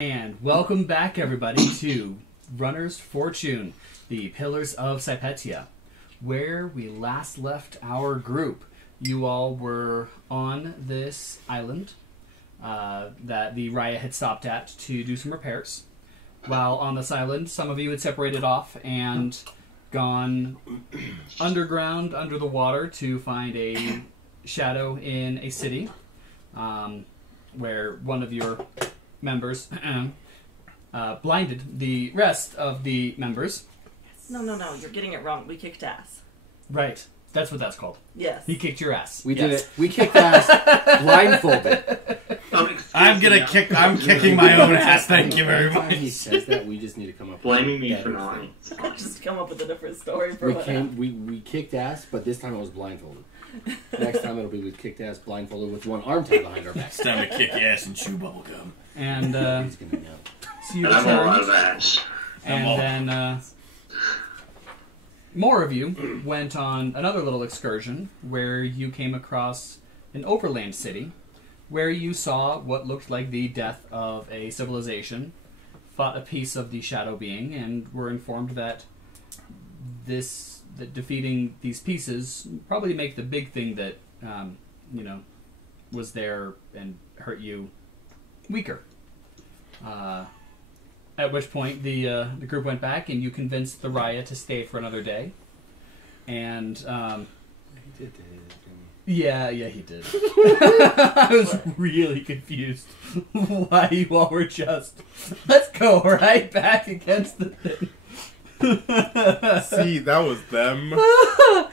And welcome back, everybody, to Runner's Fortune, the Pillars of Sypetia, where we last left our group. You all were on this island that the Raya had stopped at to do some repairs. While on this island, some of you had separated off and gone underground, under the water, to find a shadow in a city, where one of your members blinded the rest of the members. No, you're getting it wrong. We kicked ass. Right. That's what that's called. Yes. He kicked your ass. We did it. We kicked ass blindfolded. I'm kicking my own ass, thank you very much. He says that, we just need to come up with blaming me for not. Just come up with a different story for we kicked ass, but this time it was blindfolded. Next time it'll be we kicked ass blindfolded with one arm tied behind our back. It's time to kick ass and chew bubblegum. And He's gonna know. so you I'm all out of returned, ass. and then more of you went on another little excursion where you came across an overland city where you saw what looked like the death of a civilization, fought a piece of the shadow being, and were informed that that defeating these pieces probably make the big thing that was there and hurt you weaker. At which point the group went back and you convinced the Raya to stay for another day. And He did it. yeah, he did. I was really confused why you all were just, let's go right back against the thing. See, that was them.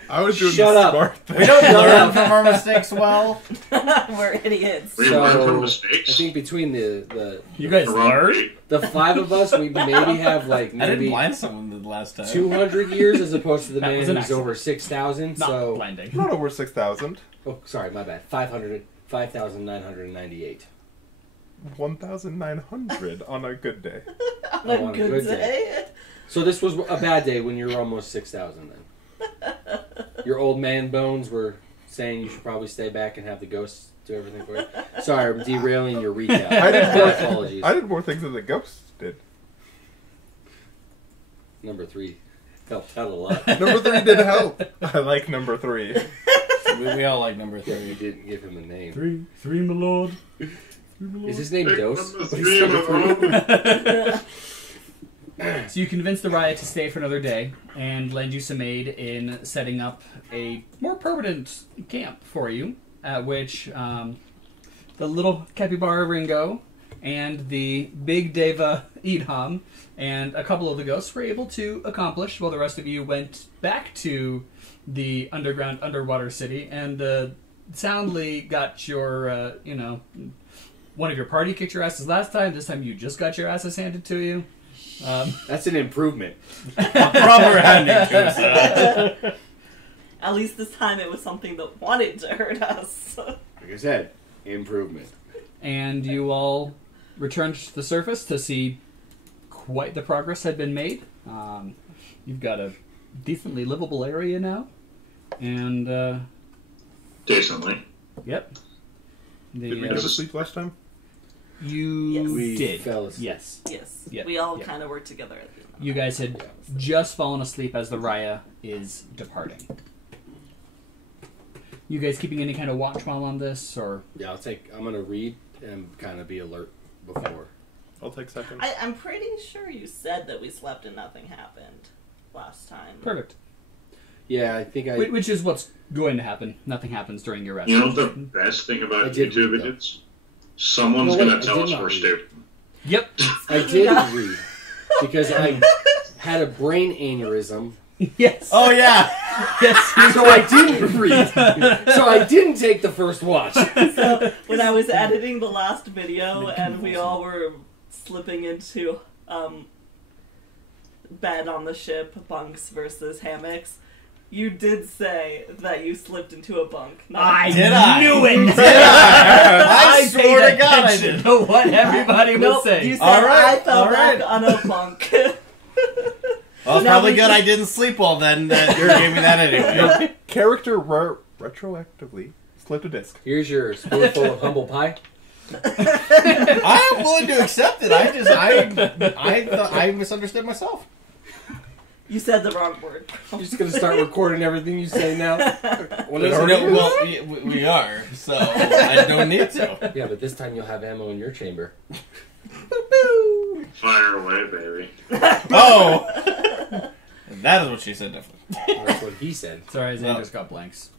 I was doing Shut the up. smart thing. We don't learn from our mistakes well. We're idiots. We learn from I mistakes. think between the You guys learned? the five of us, we maybe have like I didn't maybe blind someone the last time. 200 years as opposed to the That man was an who's accident. over 6,000. Not So blinding. Not over 6,000. oh, sorry, my bad. 5,998. 1,900 on a good day. On on a good day. So this was a bad day when you were almost 6,000 then. Your old man bones were saying you should probably stay back and have the ghosts do everything for you. Sorry, I'm derailing your recap. I did My more, apologies. I did more things than the ghosts did. Number 3 helped out a lot. Number 3 did help. I like number 3. We all like number Yeah, you 3. didn't give him a name. Three, my lord. Is his name Dose? Number 3 in a row. So you convinced the Raya to stay for another day and lend you some aid in setting up a more permanent camp for you, at which the little capybara Ringo and the big Deva Idham and a couple of the ghosts were able to accomplish, while the rest of you went back to the underwater city and soundly got your, one of your party kicked your asses last time. This time you just got your asses handed to you. That's an improvement. Proper handing to us. At least this time it was something that wanted to hurt us. Like I said, improvement. And you all returned to the surface to see quite the progress had been made. You've got a decently livable area now. And, Decently. yep. Did we go to sleep last time? You Yes. We did. fell asleep. Yes. Yes. Yep. We all Yep. kind of worked together at the end. You guys had just fallen asleep as the Raya is departing. You guys keeping any kind of watch while on this, or? Yeah, I'm going to read and kind of be alert before. I'll take second. I'm pretty sure you said that we slept and nothing happened last time. Perfect. Yeah, I think I... Which is what's going to happen. Nothing happens during your rest. You know the best thing I about did YouTube read, though. is? Someone's No, wait, going I to tell did us not we're read. stupid. Yep. I did read. Because I had a brain aneurysm. Yes. Oh, yeah. Yes. So I didn't read. So I didn't take the first watch. So when I was editing the last video and we all were slipping into bed on the ship, bunks versus hammocks, you did say that you slipped into a bunk. I Did I? knew it. Did I? I paid swear to God I attention did. to what everybody was Nope, saying. you said All right, I fell all back right. on a bunk. Well, it's Now probably we good can- I didn't sleep well then. That you gave me that anyway. Character retroactively slipped a disc. Here's your spoonful of humble pie. I am willing to accept it. I misunderstood myself. You said the wrong word. You're just gonna start recording everything you say now. We are, so I don't need to. Yeah, but this time you'll have ammo in your chamber. Fire away, baby. Oh, that is what she said. Definitely. That's what he said. Sorry, Xander's got blanks.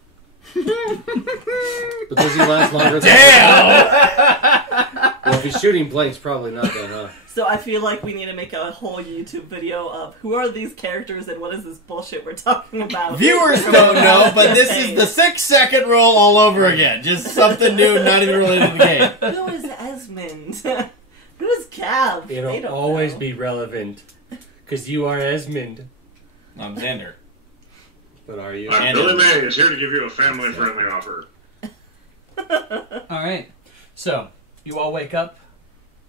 But does he last longer than... Damn! Well, if he's shooting blanks, probably not then, huh? So I feel like we need to make a whole YouTube video of who are these characters and what is this bullshit we're talking about. Viewers don't know, but this is the 6-second roll all over again. Just something new, not even related to the game. Who is Esmond? Who is Cav? They It'll don't always know. be relevant. Because you are Esmond. I'm Xander. But are you? I'm Billy May is here to give you a family-friendly offer. Alright, so you all wake up,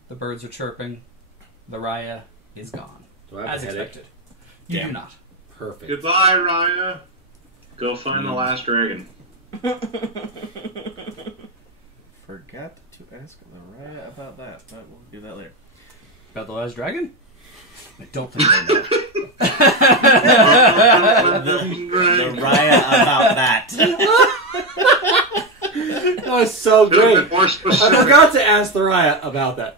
the birds are chirping, the Raya is gone. Do I have As a headache? expected. You Damn. do not. Perfect. Goodbye, Raya. Go find the last dragon. Forgot to ask Raya about that, but we'll do that later. About the last dragon? I don't think they know. The Raya about that. That was so Could have great. been more I specific. forgot to ask the Raya about that.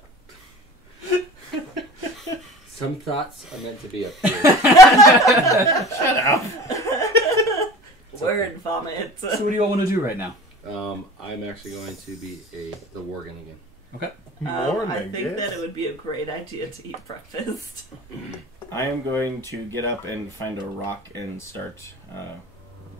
Some thoughts are meant to be up here. Shut up. Word vomit. So what do you all want to do right now? I'm actually going to be the Worgen again. Okay. Morning, I think yes. that it would be a great idea to eat breakfast. I am going to get up and find a rock and start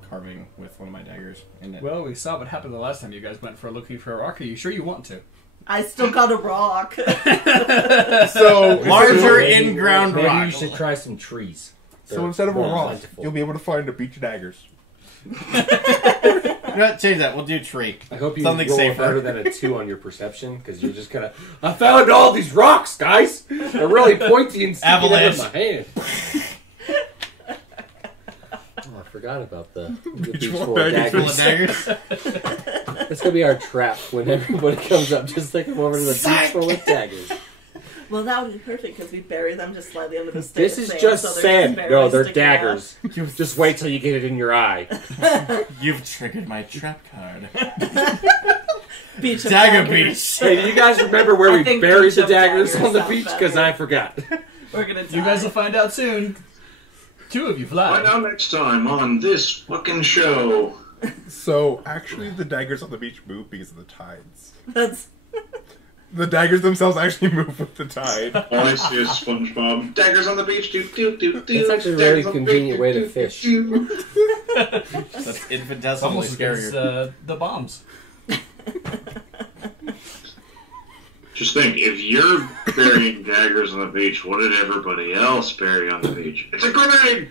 carving with one of my daggers in it. Well, we saw what happened the last time you guys went for looking for a rock. Are you sure you want to? I still got a rock. So Larger Maybe- in-ground maybe rock. you should try some trees. So instead of a They're more rock, plentiful. you'll be able to find a beach of daggers. You know what? Change that. We'll do tree. I hope you Something roll safer. better than a 2 on your perception, because you're just gonna. I found all these rocks, guys. They're really pointy and sticking out Avalanche. of my hand. Oh, I forgot about the beach one full of bag Full of daggers. daggers. That's gonna be our trap when everybody comes up. Just take them over to the beach full of daggers. Well, that would be perfect because we bury them just slightly under the stick This of is sand, just so they're sand. barely No, they're sticking out. daggers. Just wait till you get it in your eye. You've triggered my trap card. Beach of Dagger daggers. beach. Hey, do you guys remember where I we think buried beach the of daggers daggers on the sounds beach? better. Because I forgot. We're gonna die. You guys will find out soon. 2 of you Find fly. out next time on this fucking show. So actually, the daggers on the beach move because of the tides. That's The daggers themselves actually move with the tide. All I see is SpongeBob. Daggers on the beach. Do, do, do, do. It's actually a very Daggers on the convenient beach, way do, to do, fish. do. That's It's infinitesimally almost as good as scarier. the bombs. Just think, if you're burying daggers on the beach, what did everybody else bury on the beach? It's a grenade!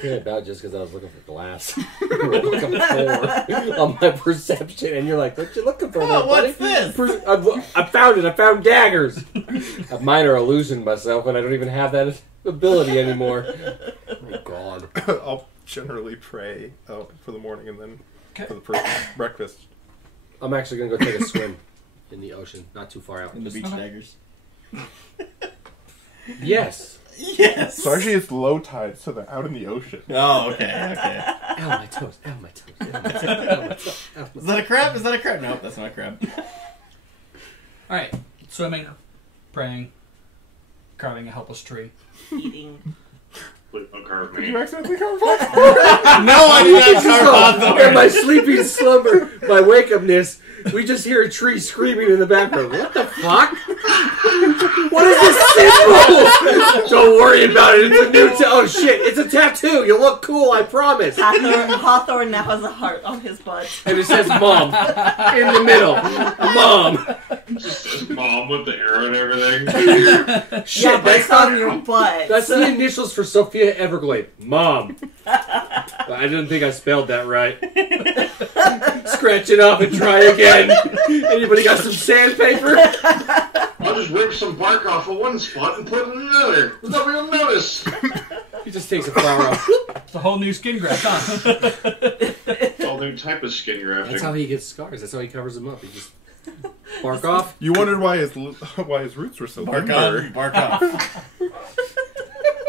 Cared about just because I was looking for glass. Looking for on my perception, and you're like, "What you looking for, there, Oh, buddy?" what's this? I found it. I found daggers. A minor illusion myself, and I don't even have that ability anymore. Oh God! I'll generally pray for the morning and then for the first breakfast. I'm actually gonna go take a swim in the ocean, not too far out. In the beach daggers. Yes. Yes. So actually, it's low tide, so they're out in the ocean. Oh, okay. Okay. Ow, my toes. Ow, my toes. Ow, my toes. Ow, my toes. Ow, my Is that a crab? Is that a crab? Nope, that's not a crab. Alright. Swimming, praying, carving a helpless tree. eating. Please don't carve Did me. you accidentally carve off? No, I did not carve Hawthorn. In my sleeping slumber, my wake-upness, we just hear a tree screaming in the background. What the fuck? What is this symbol? Don't worry about it. It's a new oh shit, it's a tattoo. You look cool, I promise. Hawthorn now has a heart on his butt. And it says mom in the middle. Mom. Just his mom with the arrow and everything. Shit, Yeah, but that's it's on not. your butt. That's the initials for Sophia Everglade. Mom. But I didn't think I spelled that right. Scratch it off and try again. Anybody got some sandpaper? I'll just rip some bark off of one spot and put it in another. Nobody will notice. He just takes a flower off. It's a whole new skin graft, huh? All new type of skin grafting. That's how he gets scars. That's how he covers them up. He just Bark off. You wondered why his roots were so Bark limber. on, bark off.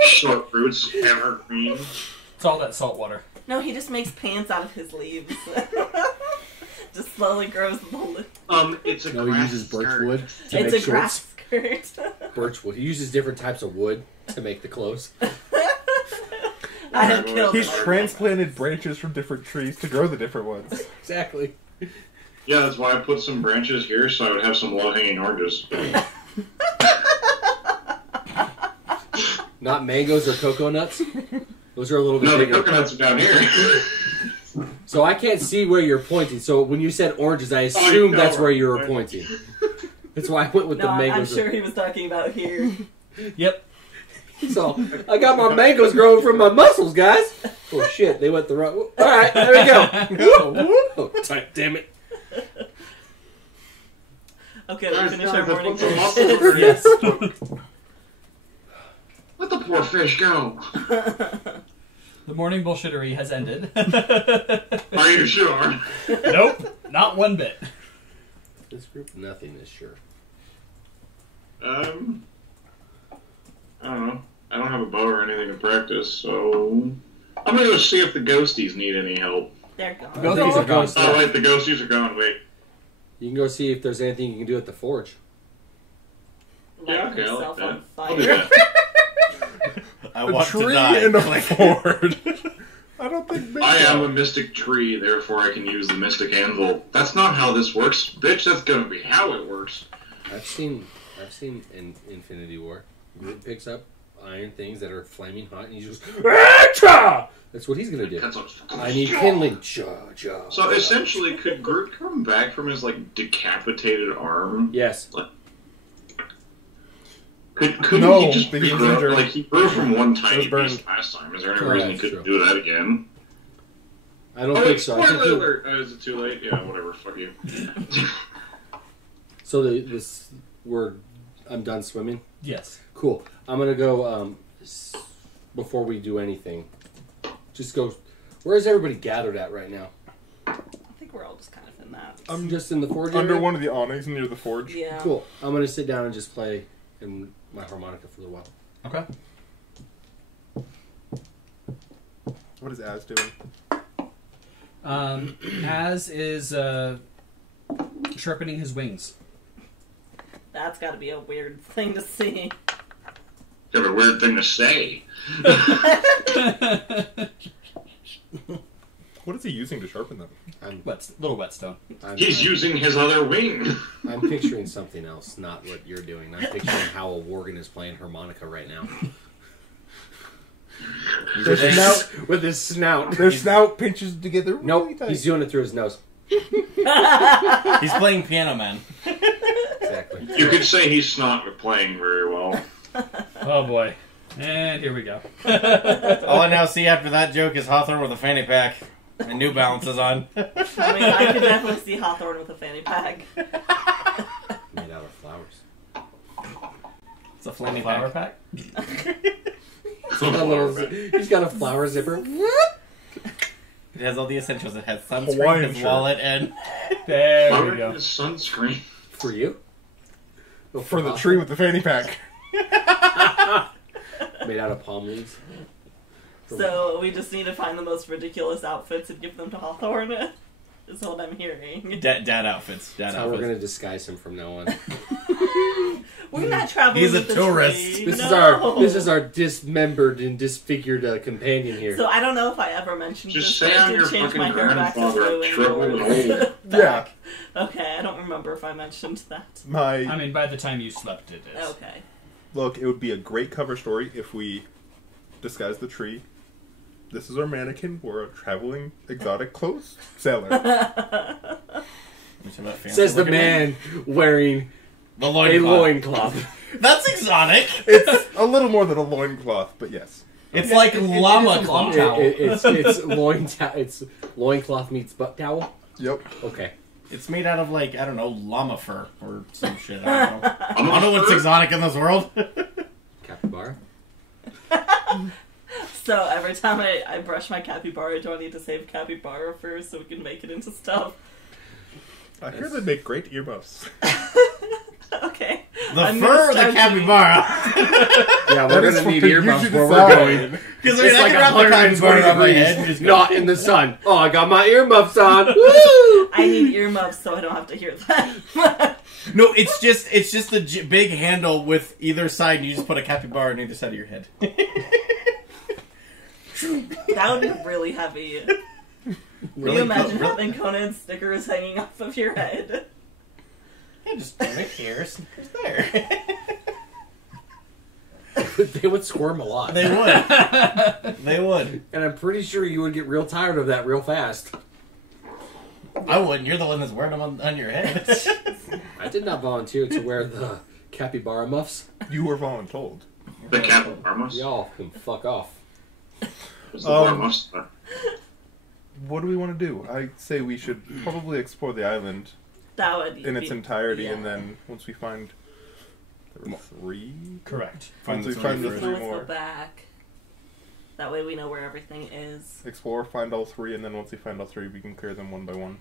Short roots, evergreen. It's all that salt water. No, he just makes pants out of his leaves. Just slowly grows the lip. It's a No, he grass uses skirt. birchwood to It's make a grass shorts. skirt. Birchwood. He uses different types of wood to make the clothes. I have killed He's him. transplanted branches from different trees to grow the different ones. Exactly. Yeah, that's why I put some branches here so I would have some low-hanging oranges. Not mangoes or cocoa nuts. Those are a little bit No, the bigger. coconuts are down here. So I can't see where you're pointing. So when you said oranges, I assumed know that's where where you were I'm pointing. That's why I went with No, the I'm mangoes. sure he was talking about here. Yep. So I got my mangoes growing from my muscles, guys. Oh shit, they went the wrong. All right, there we go. Oh, damn it. Okay, we Guys, finish guys, our I morning put some bullshit. muscle over Yes. Let the poor fish go. The morning bullshittery has ended. Are you sure? Nope, not one bit. This group, nothing is sure. I don't know. I don't have a bow or anything to practice, so I'm gonna go see if the ghosties need any help. They're gone. The ghosties are gone. Oh wait, the ghosties are gone. Wait. You can go see if there's anything you can do at the forge. Light Yeah, okay, I like herself that. on I'll do fire. that. I A want to tree die. and a ford. I don't think I am a mystic tree, therefore I can use the mystic anvil. That's not how this works, bitch. That's gonna be how it works. I've seen in Infinity War, Groot picks up iron things that are flaming hot, and he just Achah! That's what he's gonna do. That's I need kindling. Cha. So essentially, could Groot come back from his decapitated arm? Yes. Couldn't No, he just because grow, injured. he grew from one tiny was burned. piece last time? Is there any Oh, reason he that's couldn't true. do that again? I don't think so. I think Spoiler he- alert! Oh, is it too late? Yeah, whatever. Fuck you. So I'm done swimming. Yes. Cool. I'm gonna go before we do anything. Just go. Where is everybody gathered at right now? I think we're all just kind of in that. I'm Just in the forge under area? one of the awnings near the forge. Yeah. Cool. I'm gonna sit down and just play in my harmonica for a little while. Okay. What is Az doing? Az is sharpening his wings. That's got to be a weird thing to see. Kind of a weird thing to say. What is he using to sharpen them? Little whetstone. He's using his other wing. I'm picturing something else, not what you're doing. I'm picturing how a Worgen is playing harmonica right now. Their snout, With his snout. their snout pinches together. Really Nope, tight. he's doing it through his nose. He's playing Piano Man. Exactly. You could say he's not playing very well. Oh boy. And here we go. All I now see after that joke is Hawthorn with a fanny pack and New Balances on. I mean, I could definitely see Hawthorn with a fanny pack. Made out of flowers. It's a fanny Flower pack. pack? He's got a flower zipper. It has all the essentials. It has sunscreen, Hawaiian his shirt. wallet, and There we Flower go. is sunscreen. For you? For the tree with the fanny pack. Made out of palm leaves. So we just need to find the most ridiculous outfits and give them to Hawthorn. Is what I'm hearing. dad outfits. That's how we're going to disguise him from now on. We're not traveling. He's a with the tourist. tree. This No. is our dismembered and disfigured companion here. So I don't know if I ever mentioned Just this. say but I I'm did your change fucking my hair back to grandfather. blue I'm trouble and and old. Yeah. Okay, I don't remember if I mentioned that. I mean, by the time you slept, it is. Okay. Look, it would be a great cover story if we disguise the tree. This is our mannequin. We're a traveling exotic clothes seller. Says the man wearing The a loincloth. loincloth. That's exotic. It's a little more than a loincloth, but yes. It's like llama cloth. It's loincloth meets butt towel. Yep. Okay. It's made out of llama fur or some shit. I don't know. I don't know what's exotic in this world. Capybara. So every time I brush my capybara, do I need to save capybara first so we can make it into stuff? I hear they make great earmuffs. Okay. The I'm fur gonna or the start capybara? Yeah, we're gonna need earmuffs where we're decide. going. Because It's I like can wrap the 120 capybara on my degrees, head. and just go, not in the sun. Oh, I got my earmuffs on. Woo! I need earmuffs so I don't have to hear that. No, it's just a big handle with either side, and you just put a capybara on either side of your head. That would be really heavy. Can you imagine having Conan's stickers hanging off of your head? Yeah, just right here, stickers there. They would squirm a lot. They would. They would. And I'm pretty sure you would get real tired of that real fast. I wouldn't. You're the one that's wearing them on your head. I did not volunteer to wear the capybara muffs. You were voluntold. The capybara. Y'all can fuck off. What do we want to do? I say we should probably explore the island That would in its entirety, yeah. and then once we find... There were 3? Correct. Once we find the 3 So let's more... go back. That way we know where everything is. Explore, find all 3, and then once we find all 3, we can clear them one by one.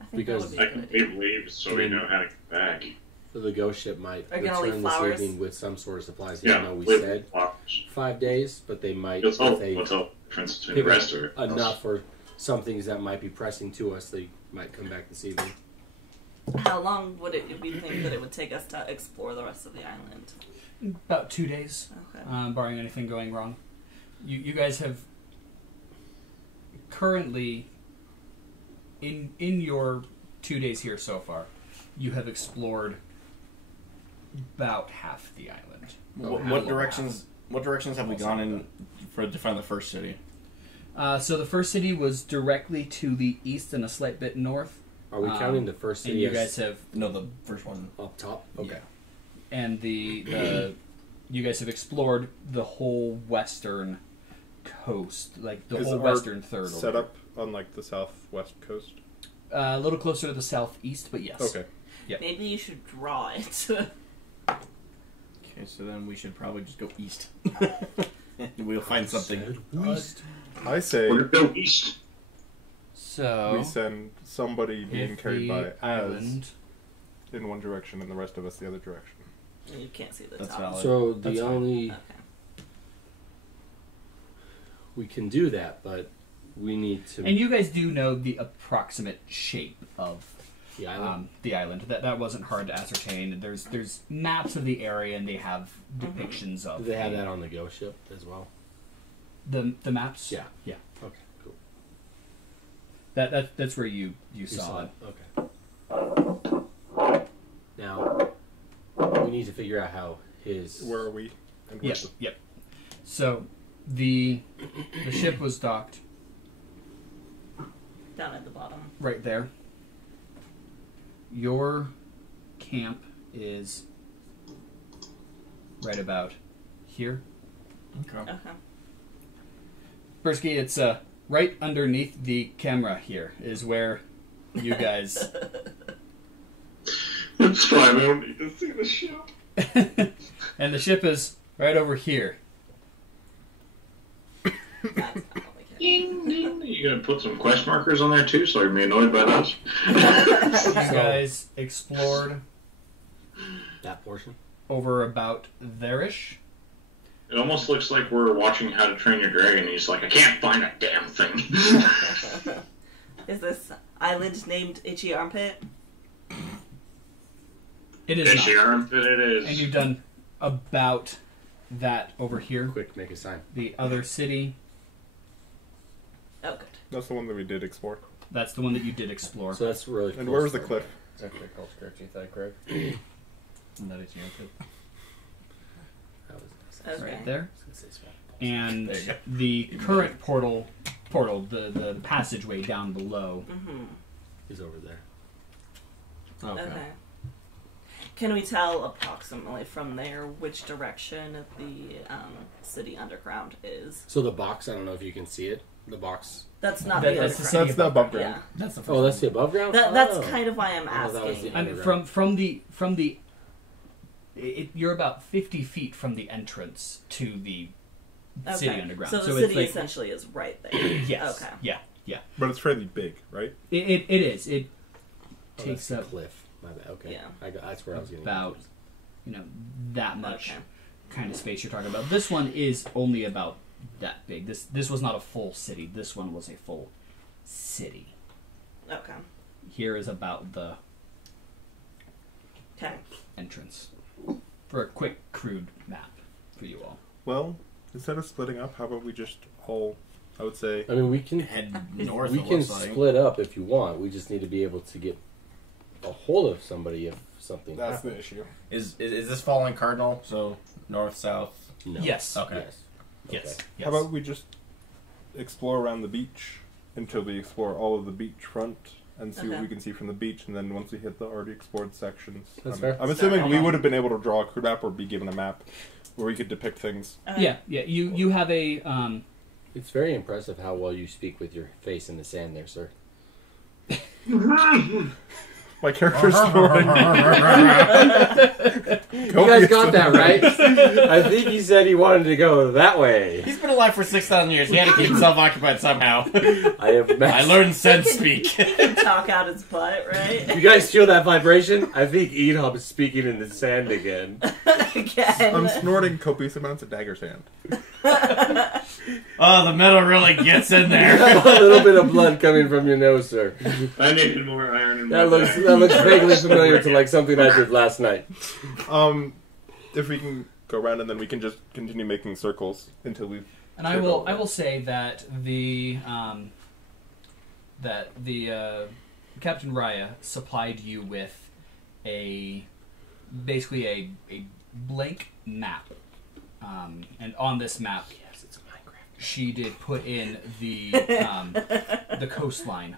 I think Because- that I would can be a good idea. leave so we know how to get back. So the ghost ship might Are you gonna leave return this flowers? evening with some sort of supplies. Yeah, Even though we leave said flowers. 5 days, but they might, Let's if hope. they What's the difference between pick the up rest of it? enough or some things that might be pressing to us, they might come back this evening. How long would it you think that it would take us to explore the rest of the island? About 2 days, Okay. barring anything going wrong. You guys have currently, in your 2 days here so far, you have explored about half the island. What directions? What directions have we gone in to find the first city? So the first city was directly to the east and a slight bit north. Are we counting the first And city you as guys have, No, the first one. up top? Okay. and the you guys have explored the whole western coast, like the Is whole our western third. Set up on like the southwest coast? A little closer to the southeast, but yes. Okay. Maybe you should draw it. Okay, so then we should probably just go east. We'll find something. East. I say We're going to go east. So we send somebody being if carried the by as island, in one direction and the rest of us the other direction. You can't see the That's top. valid. So That's the fine. only... Okay. We can do that, but we need to... and you guys do know the approximate shape of the island? the island. That wasn't hard to ascertain. There's maps of the area, and they have depictions of. Do they have that on the ghost ship as well? The maps? Yeah. Yeah. Okay, cool. That's where you saw it. Okay. Now, we need to figure out how his... Where are we? And Yep. where's Yep. So the ship was docked Down at the bottom. right there. Your camp is right about here. Okay. Okay. Perske, it's right underneath the camera here is where you guys... That's fine. I don't need to see the ship. And the ship is right over here. That's not what we can. Ding, ding. You going to put some quest markers on there too so you're annoyed by those? You guys explored That portion? over about there-ish. It almost looks like we're watching How to Train Your Dragon. He's like, I can't find that damn thing. Is this island named Itchy Armpit? It is Fishy not. armpit it is. And you've done about that over here. Quick, make a sign. The other city, Oh, good. That's the one that we did explore. that's the one that you did explore. So that's really And close where was the to- cliff? It's actually called Scratchy Thigh Craig. That is your outfit. That was Okay. Right there. I was gonna say small. And There you go. the current portal, the passageway down below. Mm-hmm. He's over there. Okay. Can we tell approximately from there which direction the city underground is? So the box, I don't know if you can see it. The box. That's not That- the that's the underground. That's the above ground. Yeah. That's the first Oh, that's the above ground? That's Oh. kind of why I'm Oh, that was asking. the- I mean, from the you're about 50 feet from the entrance to the city underground. So the it's city like, essentially is right there. yes, Okay. yeah, yeah. But it's fairly big, right? It is. takes that's up the cliff. My bad. Okay. Yeah. That's where I was getting about, confused. that much Okay. kind of space you're talking about. This one is only about that big. This was not a full city. This one was a full city. Okay. Here is about the Okay. entrance. For a quick, crude map for you all. Well, instead of splitting up, how about we just all, I would say, I mean, we can Head north. we it can looks like. split up if you want. We just need to be able to get a hold of somebody if something that's happens. the issue. Is this falling cardinal? So north, south. No. Yes. Okay. Yes. Okay. Yes. How about we just explore around the beach until we explore all of the beachfront and see what Okay. we can see from the beach, and then once we hit the already explored sections, That's fair. I'm assuming Fair. we would have been able to draw a crude map or be given a map where we could depict things. Yeah. You have a It's very impressive how well you speak with your face in the sand there, sir. My character's snoring. You guys got that, right? I think he said he wanted to go that way. He's been alive for 6,000 years. He had to keep himself occupied somehow. I have I learned sense speak. He can talk out his butt, right? You guys feel that vibration? I think Idham is speaking in the sand again. Again. I'm snorting copious amounts of dagger sand. Oh, the metal really gets in there. A little bit of blood coming from your nose, sir. I needed more iron in That my looks bag. that looks vaguely familiar to like something I did last night. If we can go around and then we can just continue making circles until we. And I will say that the Captain Raya supplied you with basically a blank map, and on this map, Yes, it's a Minecraft. she did put in the coastline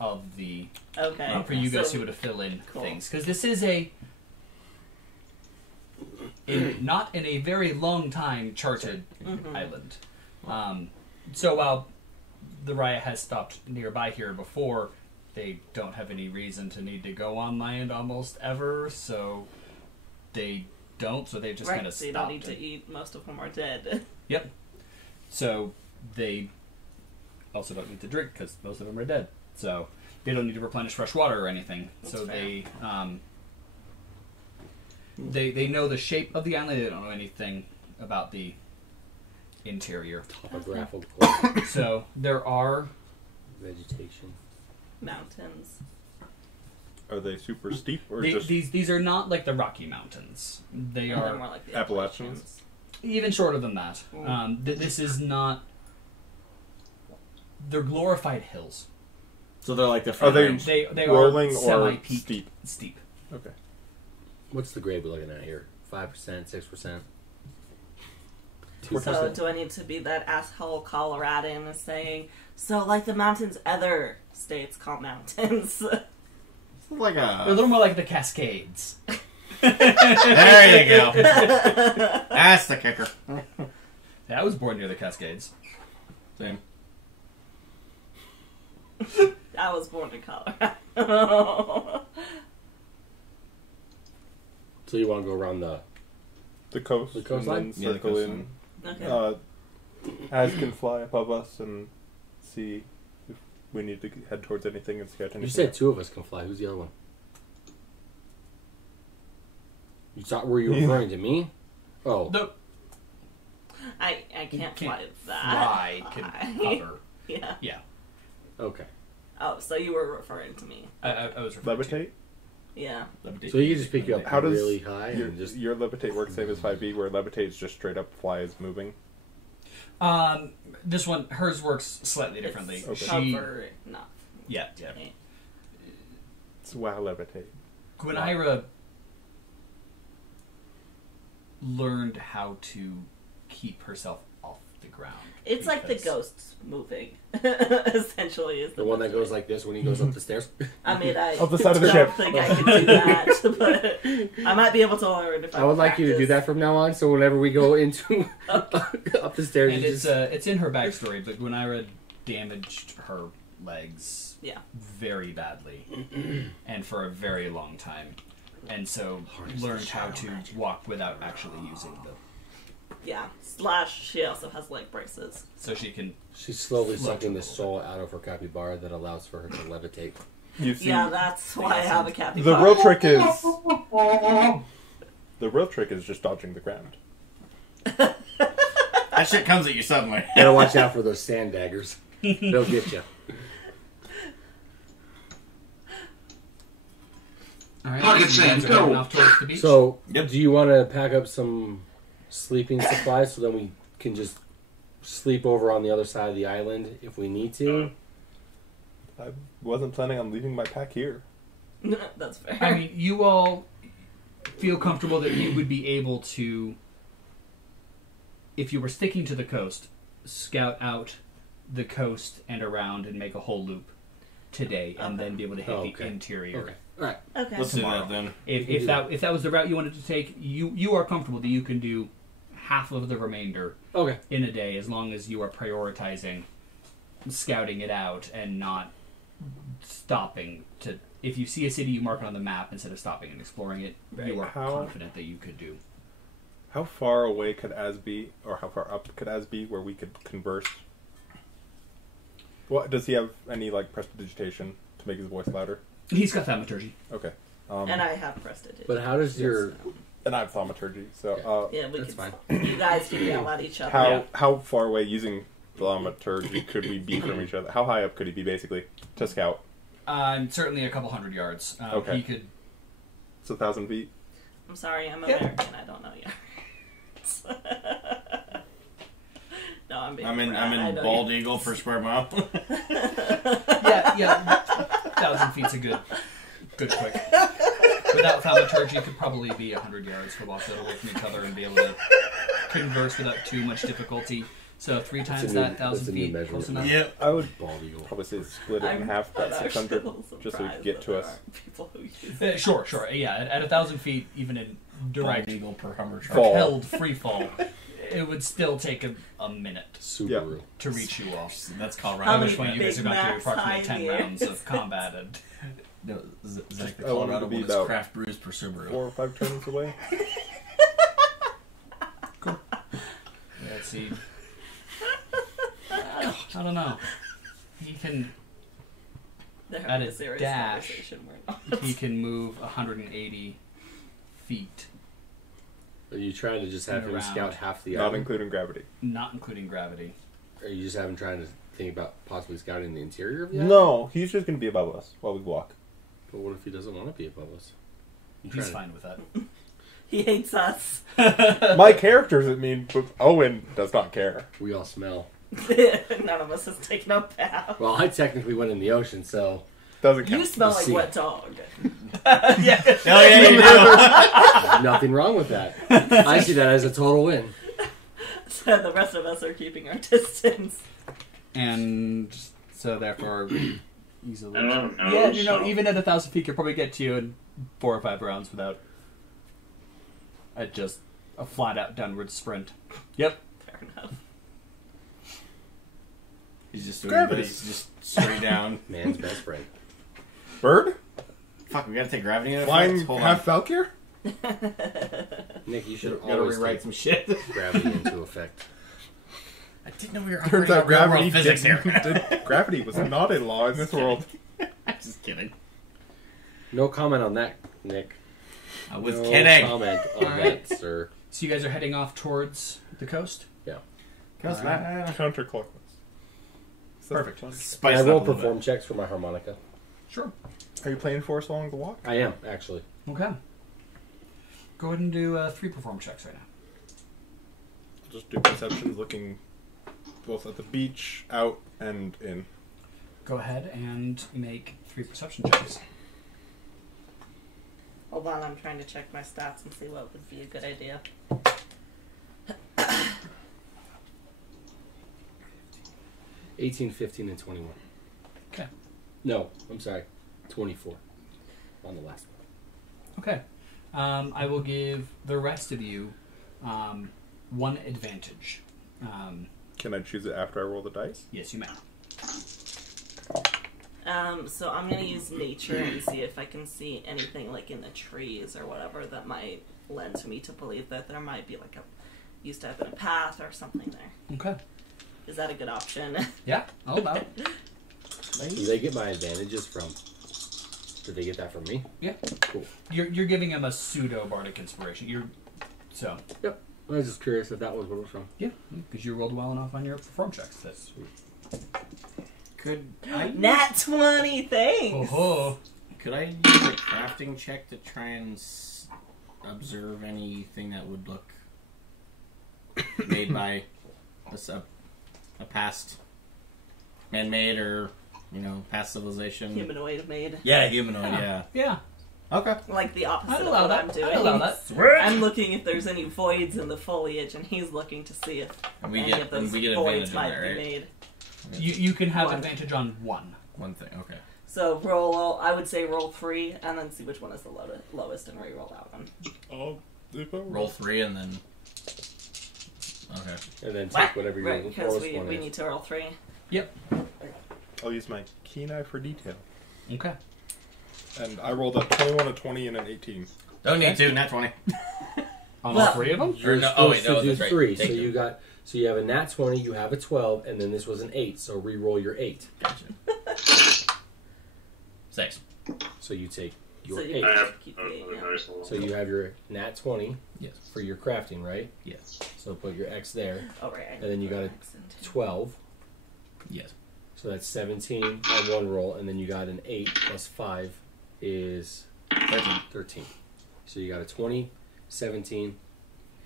of the Okay. for you guys So- to be able to fill in Cool. things, because this is not in a very long time charted island. So while the Raya has stopped nearby here before, they don't have any reason to need to go on land almost ever, so they don't. So they've just Right, kind of so you stopped. don't need to eat. Most of them are dead. Yep. So they also don't need to drink because most of them are dead. So they don't need to replenish fresh water or anything. So That's they know the shape of the island. They don't know anything about the interior. Topographical So there are vegetation. Mountains. Are they super steep or they, just? these are not like the Rocky Mountains. They And they're are more like the Appalachians? even shorter than that. This is not. They're glorified hills. So they're like the Are front they range. They rolling are or semi-peak steep? Steep. Okay. What's the grade we're looking at here? 5%, 6%? So do I need to be that asshole Coloradan saying, so like the mountains other states call mountains? Like They're a a. little more like the Cascades. There you go. That's the kicker. Yeah, I was born near the Cascades. Same. I was born in Colorado. So you want to go around the... The coast. The coastline? And then Yeah, the circle coastline. Okay. Az can fly above us and see if we need to head towards anything and sketch anything. You said two of us can fly. Who's the other one? Were you referring to me? Oh. The I can't fly that. fly can high. hover. Yeah. Yeah, Okay. Oh, so you were referring to me. I was referring to. Levitate? Yeah. So you can just pick you up How does really high your, and just... your levitate work same as 5e, where levitate is just straight up flies moving? This one, hers works slightly differently. It's She, cover enough. yeah. It's wow levitate. Gwyneira learned how to keep herself off the ground. It's like the because- ghosts moving. Essentially, is The one that goes like this when he goes up the stairs? I mean, I Up the side of the don't ship. think I can do that, but I might be able to learn if I I would like you to do that from now on, so whenever we go into... up the stairs, And you it's just... it's in her backstory, but Gwyneira damaged her legs Yeah. very badly and for a very long time, and so Harness learned the how shadow to magic. walk without actually using them, Yeah. Slash, she also has leg braces. so she can. She's slowly Float sucking a the little soul out of her capybara that allows for her to levitate. You see, Yeah, that's why I have a capybara. the real trick is just dodging the ground. That shit comes at you suddenly. Gotta watch out for those sand daggers. They'll get you. All right. Pocket so you guys sand, are heading go. off towards the beach. So, Yep. do you want to pack up some sleeping supplies so then we can just sleep over on the other side of the island if we need to? I wasn't planning on leaving my pack here. That's fair. I mean, you all feel comfortable that you would be able to, if you were sticking to the coast, scout out the coast and around and make a whole loop today, and then be able to hit the interior. Okay. All right. okay. Let's do that then. If that was the route you wanted to take, you are comfortable that you can do half of the remainder Okay. in a day, as long as you are prioritizing scouting it out and not stopping to. If you see a city, you mark it on the map instead of stopping and exploring it. You are confident that you could do. How far away could Az be, or how far up could Az be, where we could converse? What does he have? Any like prestidigitation to make his voice louder? He's got thaumaturgy. Okay. And I have prestidigitation. But how does your... And I have thaumaturgy, so Yeah, we That's can. fine. You guys can yell at each other. how far away using thaumaturgy could we be from each other? How high up could he be basically to scout? Certainly a couple 100 yards. Okay. He could. It's 1,000 feet. I'm sorry, I'm American. I don't know yards. No, I'm being. I'm in I know bald you- eagle for square mile. Yeah. 1,000 feet's a good quick. Without thaumaturgy, it could probably be 100 yards for walk that away from each other and be able to converse without too much difficulty. So 3 times that, 1,000 feet, close enough. Yep. I would Bald eagle. probably say split it in half, I'm about actually 600, a little just so you surprised could get that to there us. aren't people who use Sure. Yeah, at 1,000 feet, even in direct Bald eagle per Hummer truck. Fall. held free fall, it would still take a minute Subaru. to reach you all. That's At Colorado. which point you guys Big have gone through Macs approximately high 10 in the rounds of combat and No, it's like the I wanted Colorado to be one is about craft brews per Subaru. 4 or 5 turns away. let's see. I don't know. He can They're At having a a serious dash. conversation. We're not. he can move 180 feet, Are you trying to just have him Around. scout half the Not island? including gravity. not including gravity. Or are you just having trying to think about possibly scouting the interior of the island? No, he's just going to be above us while we walk. But what if he doesn't want to be above us? You He's trying fine with that. He hates us. My character's at me, but Owen does not care. We all smell. None of us has taken a bath. Well, I technically went in the ocean, so... Doesn't count. You smell like See. wet dog. Yeah. Oh yeah, you do. There's nothing wrong with that. I see that as a total win. So the rest of us are keeping our distance. And so therefore, easily. I don't know. Yeah, you know, so- even at 1,000 feet, could probably get to you in 4 or 5 rounds without just a flat out downward sprint. Yep. Fair enough. He's just doing Gravity. this, just straight down. Man's best friend. Bird? Fuck, we gotta take gravity in Flying effect. Hold half on. Valkyr? Nick, you should Gotta always rewrite take some shit. gravity into effect. I didn't know we were Turns operating out on real gravity world physics here. gravity was not a law in this world. Just kidding. No comment on that, Nick. I was no kidding. comment on that, sir. So you guys are heading off towards the coast? Cause Counterclockwise. Perfect. Spice I it will up a little perform checks for my harmonica. Sure. Are you playing for us along the walk? I am, actually. Okay. Go ahead and do 3 perform checks right now. I'll just do perceptions looking both at the beach, out, and in. Go ahead and make 3 perception checks. Hold on, I'm trying to check my stats and see what would be a good idea. 18, 15, and 21. Okay. No, I'm sorry. 24 on the last one. Okay. I will give the rest of you 1 advantage. Can I choose it after I roll the dice? Yes, you may. So I'm gonna use nature and see if I can see anything like in the trees or whatever that might lend to me to believe that there might be like used to have been a path or something there. Okay. Is that a good option? Yeah, all about. Do they get my advantages from Did they get that from me? Yeah. Cool. You're giving him a pseudo bardic inspiration. So. Yep. I was just curious if that was what it was from. Yeah, because you rolled well enough on your perform checks. That's Could I Nat 20, thanks! oh. Could I use a crafting check to try and observe anything that would look made by a past man-made or, past civilization? Humanoid made. Yeah, humanoid, yeah. Yeah. Okay. Like the opposite I'd of allow what that. I'm doing. I'd allow that. I'm looking if there's any voids in the foliage, and he's looking to see if And we any get of those advantage voids on might that, be right? made. You can have One. advantage on one. One thing, okay. So I would say roll 3, and then see which one is the lowest, and re-roll that one. Roll 3 and then... Okay. And then take whatever your Right, because lowest one we is. need to roll 3. Yep. I'll use my keen eye for detail. Okay. And I rolled a 21, a 20, and an 18. Don't need to, nat 20. On Well- all three of them? You're no, supposed oh, wait, to no, do that's right. 3. Take So them. you have a nat 20, you have a 12, and then this was an 8. So re-roll your 8. Gotcha. 6. So you take your So you 8. I have keep the 8, a yeah. nice little. So you have your nat 20 Yes. for your crafting, right? Yes. So put your X there. Oh, right. And then you got a 12. Yes. So that's 17 on one roll, and then you got an 8 plus 5 is 13. So you got a 20, 17,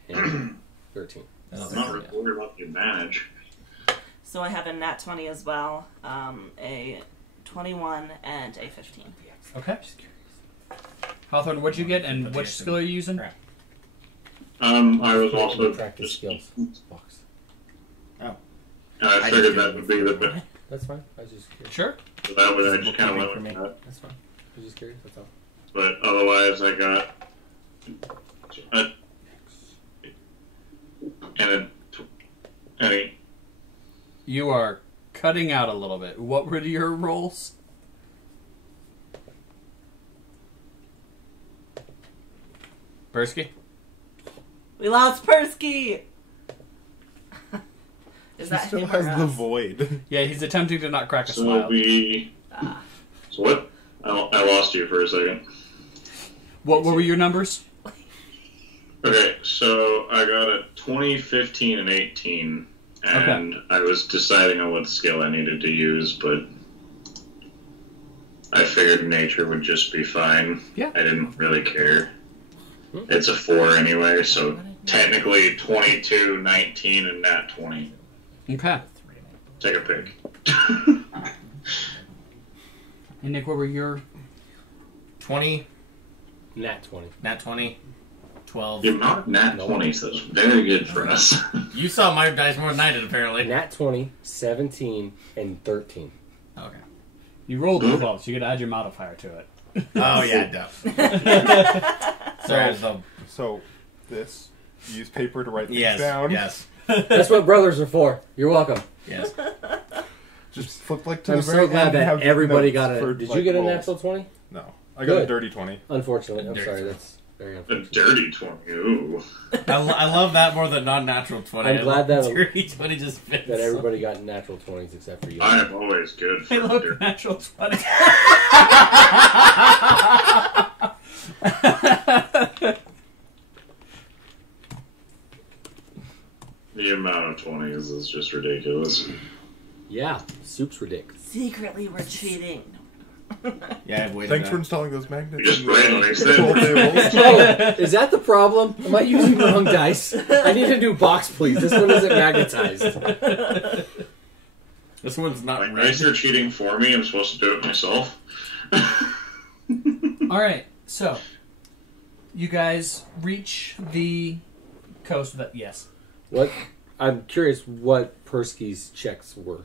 and 13. I'm not really worried about the advantage. So I have a nat 20 as well, a 21, and a 15. Okay. Hawthorn, what'd you get, and which skill are you using? Crap. I was also practice just, skills box. I figured that would be the best. That's fine. I was just curious. Sure. So that would I just kind of went For with me. that. That's fine. I was just curious. That's all. But otherwise, I got a You are cutting out a little bit. What were your rolls? Perske? We lost Perske! Is He that still him or has the us? void. Yeah, he's attempting to not crack a so smile. we. Ah. So what? I lost you for a second. What were your numbers? Okay, so I got a 20, 15, and 18, and I was deciding on what skill I needed to use, but I figured nature would just be fine. Yeah. I didn't really care. It's a 4 anyway, so technically 22, 19, and nat 20. Okay. Take a pick. And Nick, what were your... 20, Nat 20. nat 20, 12. You're not nat 20, so that's very good for us. You saw my dice more than I did, apparently. Nat 20, 17, and 13. Okay. You rolled a 12, so you gotta add your modifier to it. Oh, yeah, Sorry, So, this, use paper to write things yes, down. yes, That's what brothers are for. You're welcome. yes. Just flip to I'm the so very glad end and that have everybody notes got for, it. Did like, you get a rolls. natural 20? No. I got a Good. dirty 20. Unfortunately. I'm Dirty sorry. 20. That's very A unfortunate. dirty 20, ooh. I love that more than non-natural 20. I'm glad that- dirty 20 just fits. That everybody got natural 20s except for you. I am always good for Hey, look, dirty. natural 20. The amount of 20s is just ridiculous. Yeah. Soup's ridiculous. Secretly, we're cheating. Yeah, I've waited. Ranks for that. installing those magnets. Just in the, randomly control said. tables. Oh, is that the problem? Am I using the wrong dice? I need a new box, please. This one isn't magnetized. This one's not My red. dice are cheating for me. I'm supposed to do it myself. Alright, so you guys reach the coast that yes. What? I'm curious what Perske's checks were.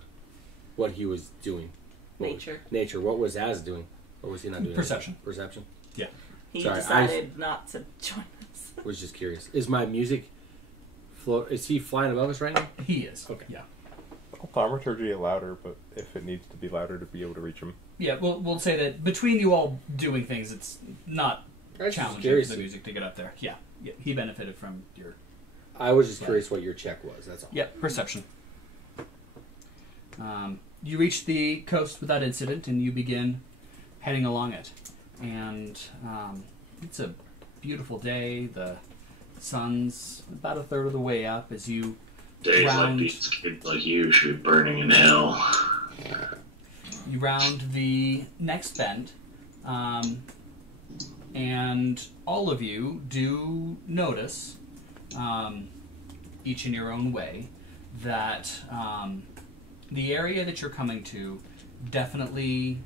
What he was doing. Nature. Nature. What was Az doing? Or was he not doing Perception. anything? Perception? He Sorry, decided not to join us. Was just curious. Is my music is he flying above us right now? He is. Okay. Yeah. I'll thaumaturgy it louder, but if it needs to be louder to be able to reach him. Yeah, we'll say that between you all doing things, it's not I was just challenging curious. for the music to get up there. Yeah, he benefited from your... I was just curious what your check was. That's all. Yeah, perception. You reach the coast without incident, and you begin heading along it. and it's a beautiful day. The sun's about a third of the way up as you Days round, like these, kids like you should be burning in hell. you round the next bend, and all of you do notice, each in your own way, that the area that you're coming to definitely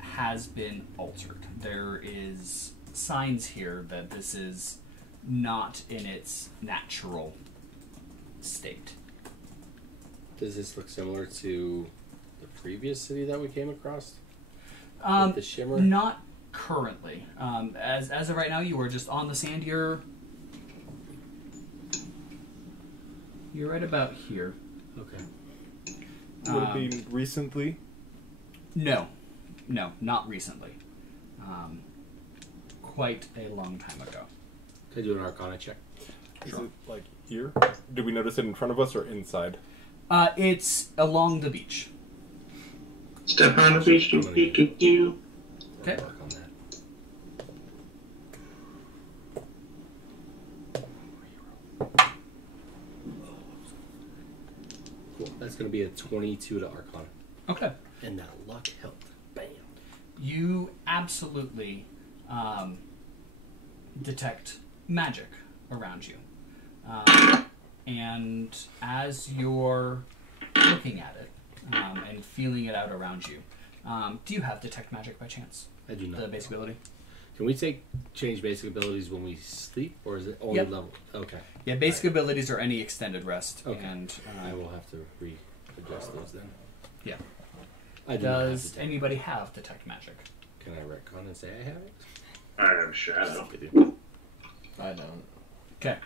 has been altered. There is signs here that this is not in its natural state. Does this look similar to the previous city that we came across? With the shimmer? Not currently. As of right now, you are just on the sand. You're right about here. Okay. Would it be recently? No, not recently. Quite a long time ago. Can I do an Arcana check? Is it like here? Do we notice it in front of us or inside? It's along the beach. Step on the beach, do. Okay. Work on that. Cool. That's going to be a 22 to Arcana. Okay. And that luck helped. Bam. You absolutely detect magic around you. And as you're looking at it and feeling it out around you, do you have detect magic by chance? I do not. The basic ability? Can we change basic abilities when we sleep, or is it only Yep. level? Okay. Yeah, basic abilities are any extended rest. Okay. And I will have to readjust those then. yeah. I do not have Does detect. anybody have detect magic? Can I retcon and say I have it? I have a shadow. I don't. Okay.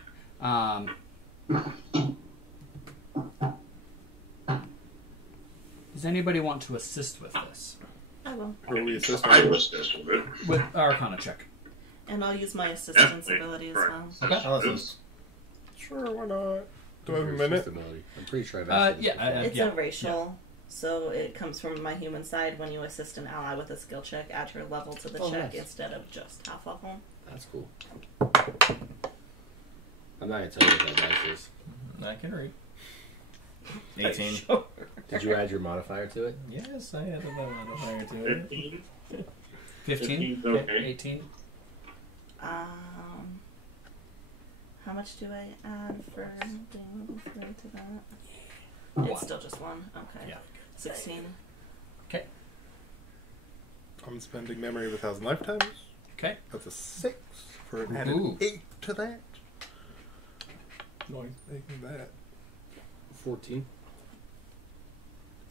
Does anybody want to assist with this? I will. Early assistance. I was this with it. With Arcana check. And I'll use my assistance Definitely. ability as Right. well. Okay. I'll assist. Sure, why not? Do I have a Your minute? ability. I'm pretty sure I've asked you this yeah, before. It's yeah. a racial, so it comes from my human side. When you assist an ally with a skill check, add your level to the Oh, check nice. instead of just half level. That's cool. I'm not going to tell you what that dice is. I can read. 18. Sure. Did you add your modifier to it? Yes, I added that modifier to it. 15. 15? 15's okay. 18? How much do I add for being level 3 to that? One. It's still just 1. Okay. Yeah. 16. Okay. I'm spending memory of 1,000 lifetimes. Okay. That's a 6 for an added Ooh. 8 to that. Nice making that. 14.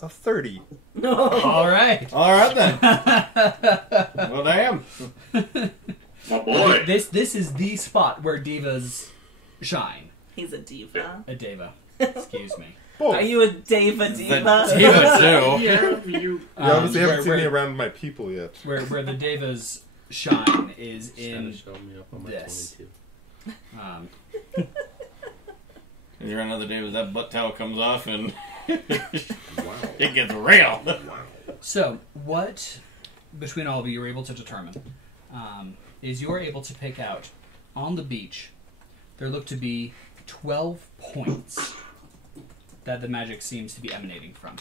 A 30. No. All right. All right then. Well, damn. My boy. This is the spot where divas shine. He's a diva. A Deva. Excuse me. Boy, Are you a Deva diva? The diva too. Yeah, you. you obviously haven't seen me where, around my people yet. where the Devas shine is Just gotta in show me up on my this. 22. If you're another day with that butt towel comes off and Wow. it gets real. Wow. So, what, between all of you, you're able to determine is you're able to pick out, on the beach, there look to be 12 points that the magic seems to be emanating from.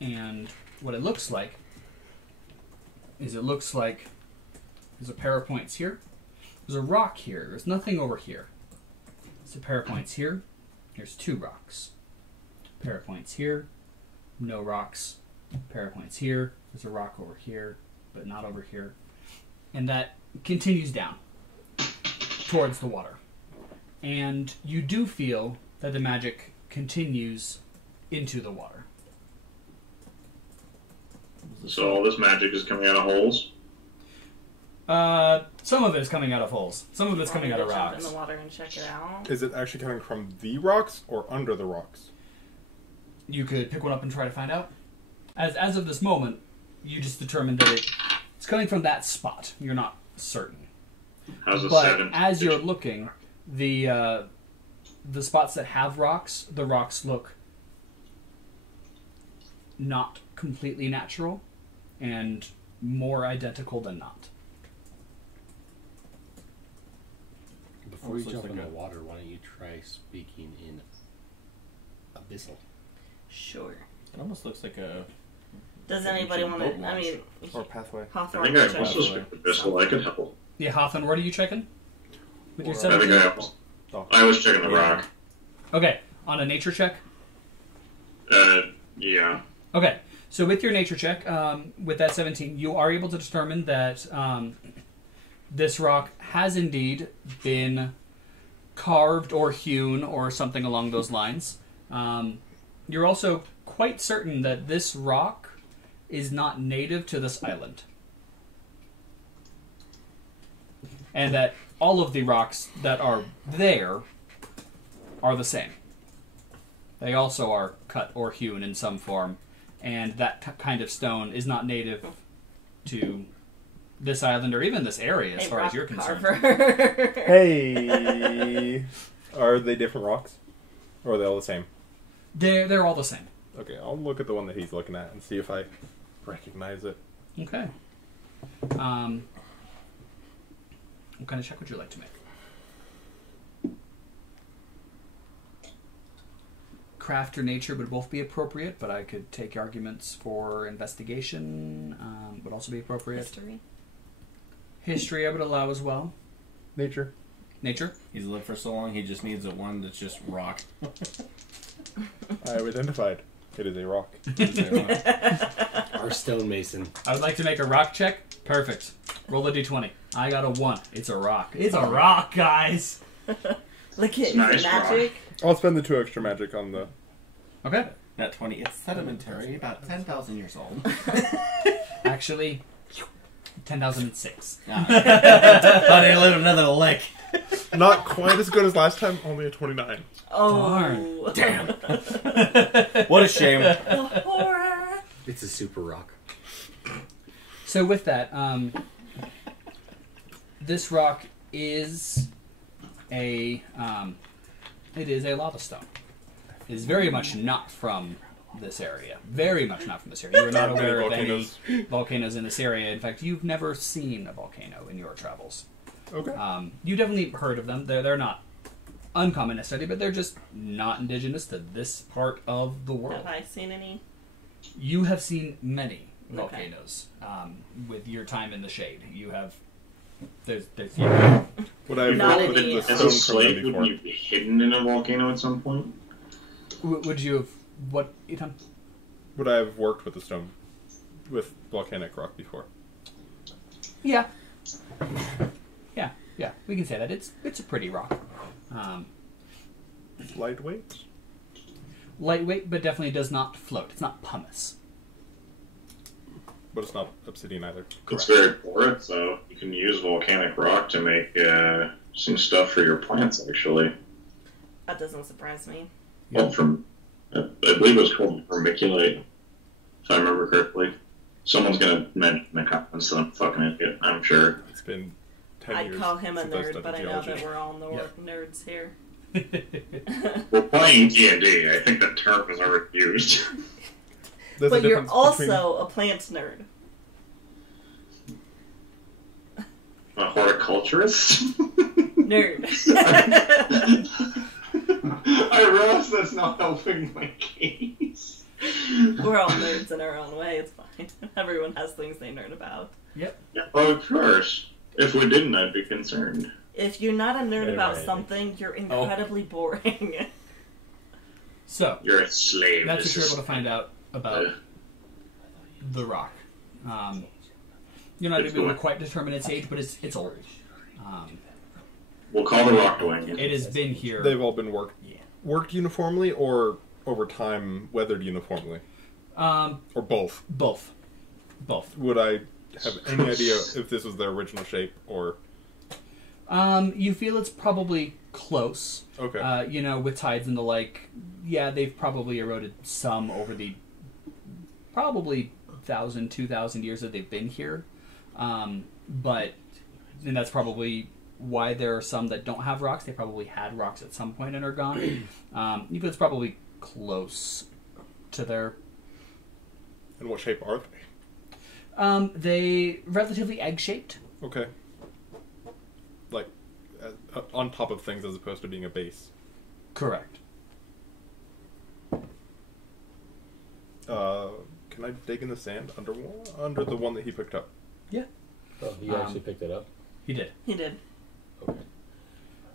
And what it looks like is there's a pair of points here, there's a rock here, there's nothing over here. There's a pair of points here, here's 2 rocks. Pair of points here, no rocks. Pair of points here, there's a rock over here, but not over here. And that continues down towards the water. And you do feel that the magic continues into the water. So all this magic is coming out of holes. Some of it is coming out of holes. Some of it's coming out of Jump rocks. in the water and check it out. Is it actually coming from the rocks or under the rocks? You could pick one up and try to find out. As of this moment, you just determined that it's coming from that spot. You're not certain. How's a But 7? as you're looking, the spots that have rocks, the rocks look not completely natural, and more identical than not. Before you Almost jump looks in like the a- water, why don't you try speaking in Abyssal? Sure. It almost looks like a. Does anybody want boat to? I launch. mean, Or pathway. I Hawthorn. think I check. also speak with Bristol. I could help. Yeah, Hawthorn, what are you checking? With your Or- I 17? think I was checking the rock. Okay, on a nature check? Yeah. Okay, so with your nature check, with that 17, you are able to determine that this rock has indeed been carved or hewn or something along those lines. You're also quite certain that this rock is not native to this island. And that all of the rocks that are there are the same. They also are cut or hewn in some form, and that kind of stone is not native to this island or even this area, as A far as rock you're concerned. carver. Hey! Are they different rocks? Or are they all the same? They're all the same. Okay, I'll look at the one that he's looking at and see if I recognize it. Okay. What kind of check would you like to make? Craft or nature would both be appropriate, but I could take arguments for investigation. Would also be appropriate. History. History I would allow as well. Nature. Nature. He's lived for so long, he just needs a one that's just rock. I have identified. It is a rock. Our stonemason. I would like to make a rock check. Perfect. Roll a d20. I got a 1. It's a rock. It's a rock, guys. Look at Nice magic. I'll spend the 2 extra magic on the... Okay. That 20, it's sedimentary, about 10,000 years old. Actually, 10,006. Thought I lived another lick. Not quite as good as last time, only a 29. Oh. Darn. Damn. What a shame. The horror. It's a super rock. So with that, this rock is a lava stone. It is very much not from this area. Very much not from this area. You are not aware of any volcanoes in this area. In fact, you've never seen a volcano in your travels. Okay. You definitely heard of them. They're not uncommon necessarily, but they're just not indigenous to this part of the world. Have I seen any? You have seen many Okay. volcanoes with your time in the shade. You have. There's yeah. Would I have Not looked any- at the As a stone from slave, them wouldn't before? you be hidden in a volcano at some point? Would you have what, Idham? Would I have worked with the stone, with volcanic rock before? Yeah. Yeah. We can say that it's a pretty rock. Lightweight? Lightweight, but definitely does not float. It's not pumice. But it's not obsidian either. It's very porous, so you can use volcanic rock to make some stuff for your plants, actually. That doesn't surprise me. Well, I believe it was called vermiculite, if I remember correctly. Someone's going to mention the comments that I'm fucking idiot, I'm sure. It's been 10 I'd years call him a since I nerd, studied but I know geology. that we're all Yeah. nerds here. We're playing D&D. I think the term is already used. There's a But you're difference also a plant nerd. A horticulturist? Nerd. I realize that's not helping my case. We're all nerds in our own way. It's fine. Everyone has things they nerd about. Yeah, of course. If we didn't, I'd be concerned. If you're not a nerd about Right. something, you're incredibly boring. So You're a slave. that's This what you're is- able to find out about the rock. You're not It's able to going. quite determine its age, but it's old. We'll call the rock Dwayne. It has been here. They've all been worked uniformly or over time weathered uniformly? Or both? Both. Would I have any idea if this was their original shape or... You feel it's probably close. Okay. With tides and the like, yeah, they've probably eroded some over the probably 1,000, 2,000 years that they've been here. And that's probably why there are some that don't have rocks. They probably had rocks at some point and are gone. You feel it's probably close to their... And what shape are they? They relatively egg-shaped. Okay. Like, on top of things as opposed to being a base. Correct. Can I dig in the sand under the one that he picked up? Yeah. Oh, you actually picked it up? He did. He did. Okay.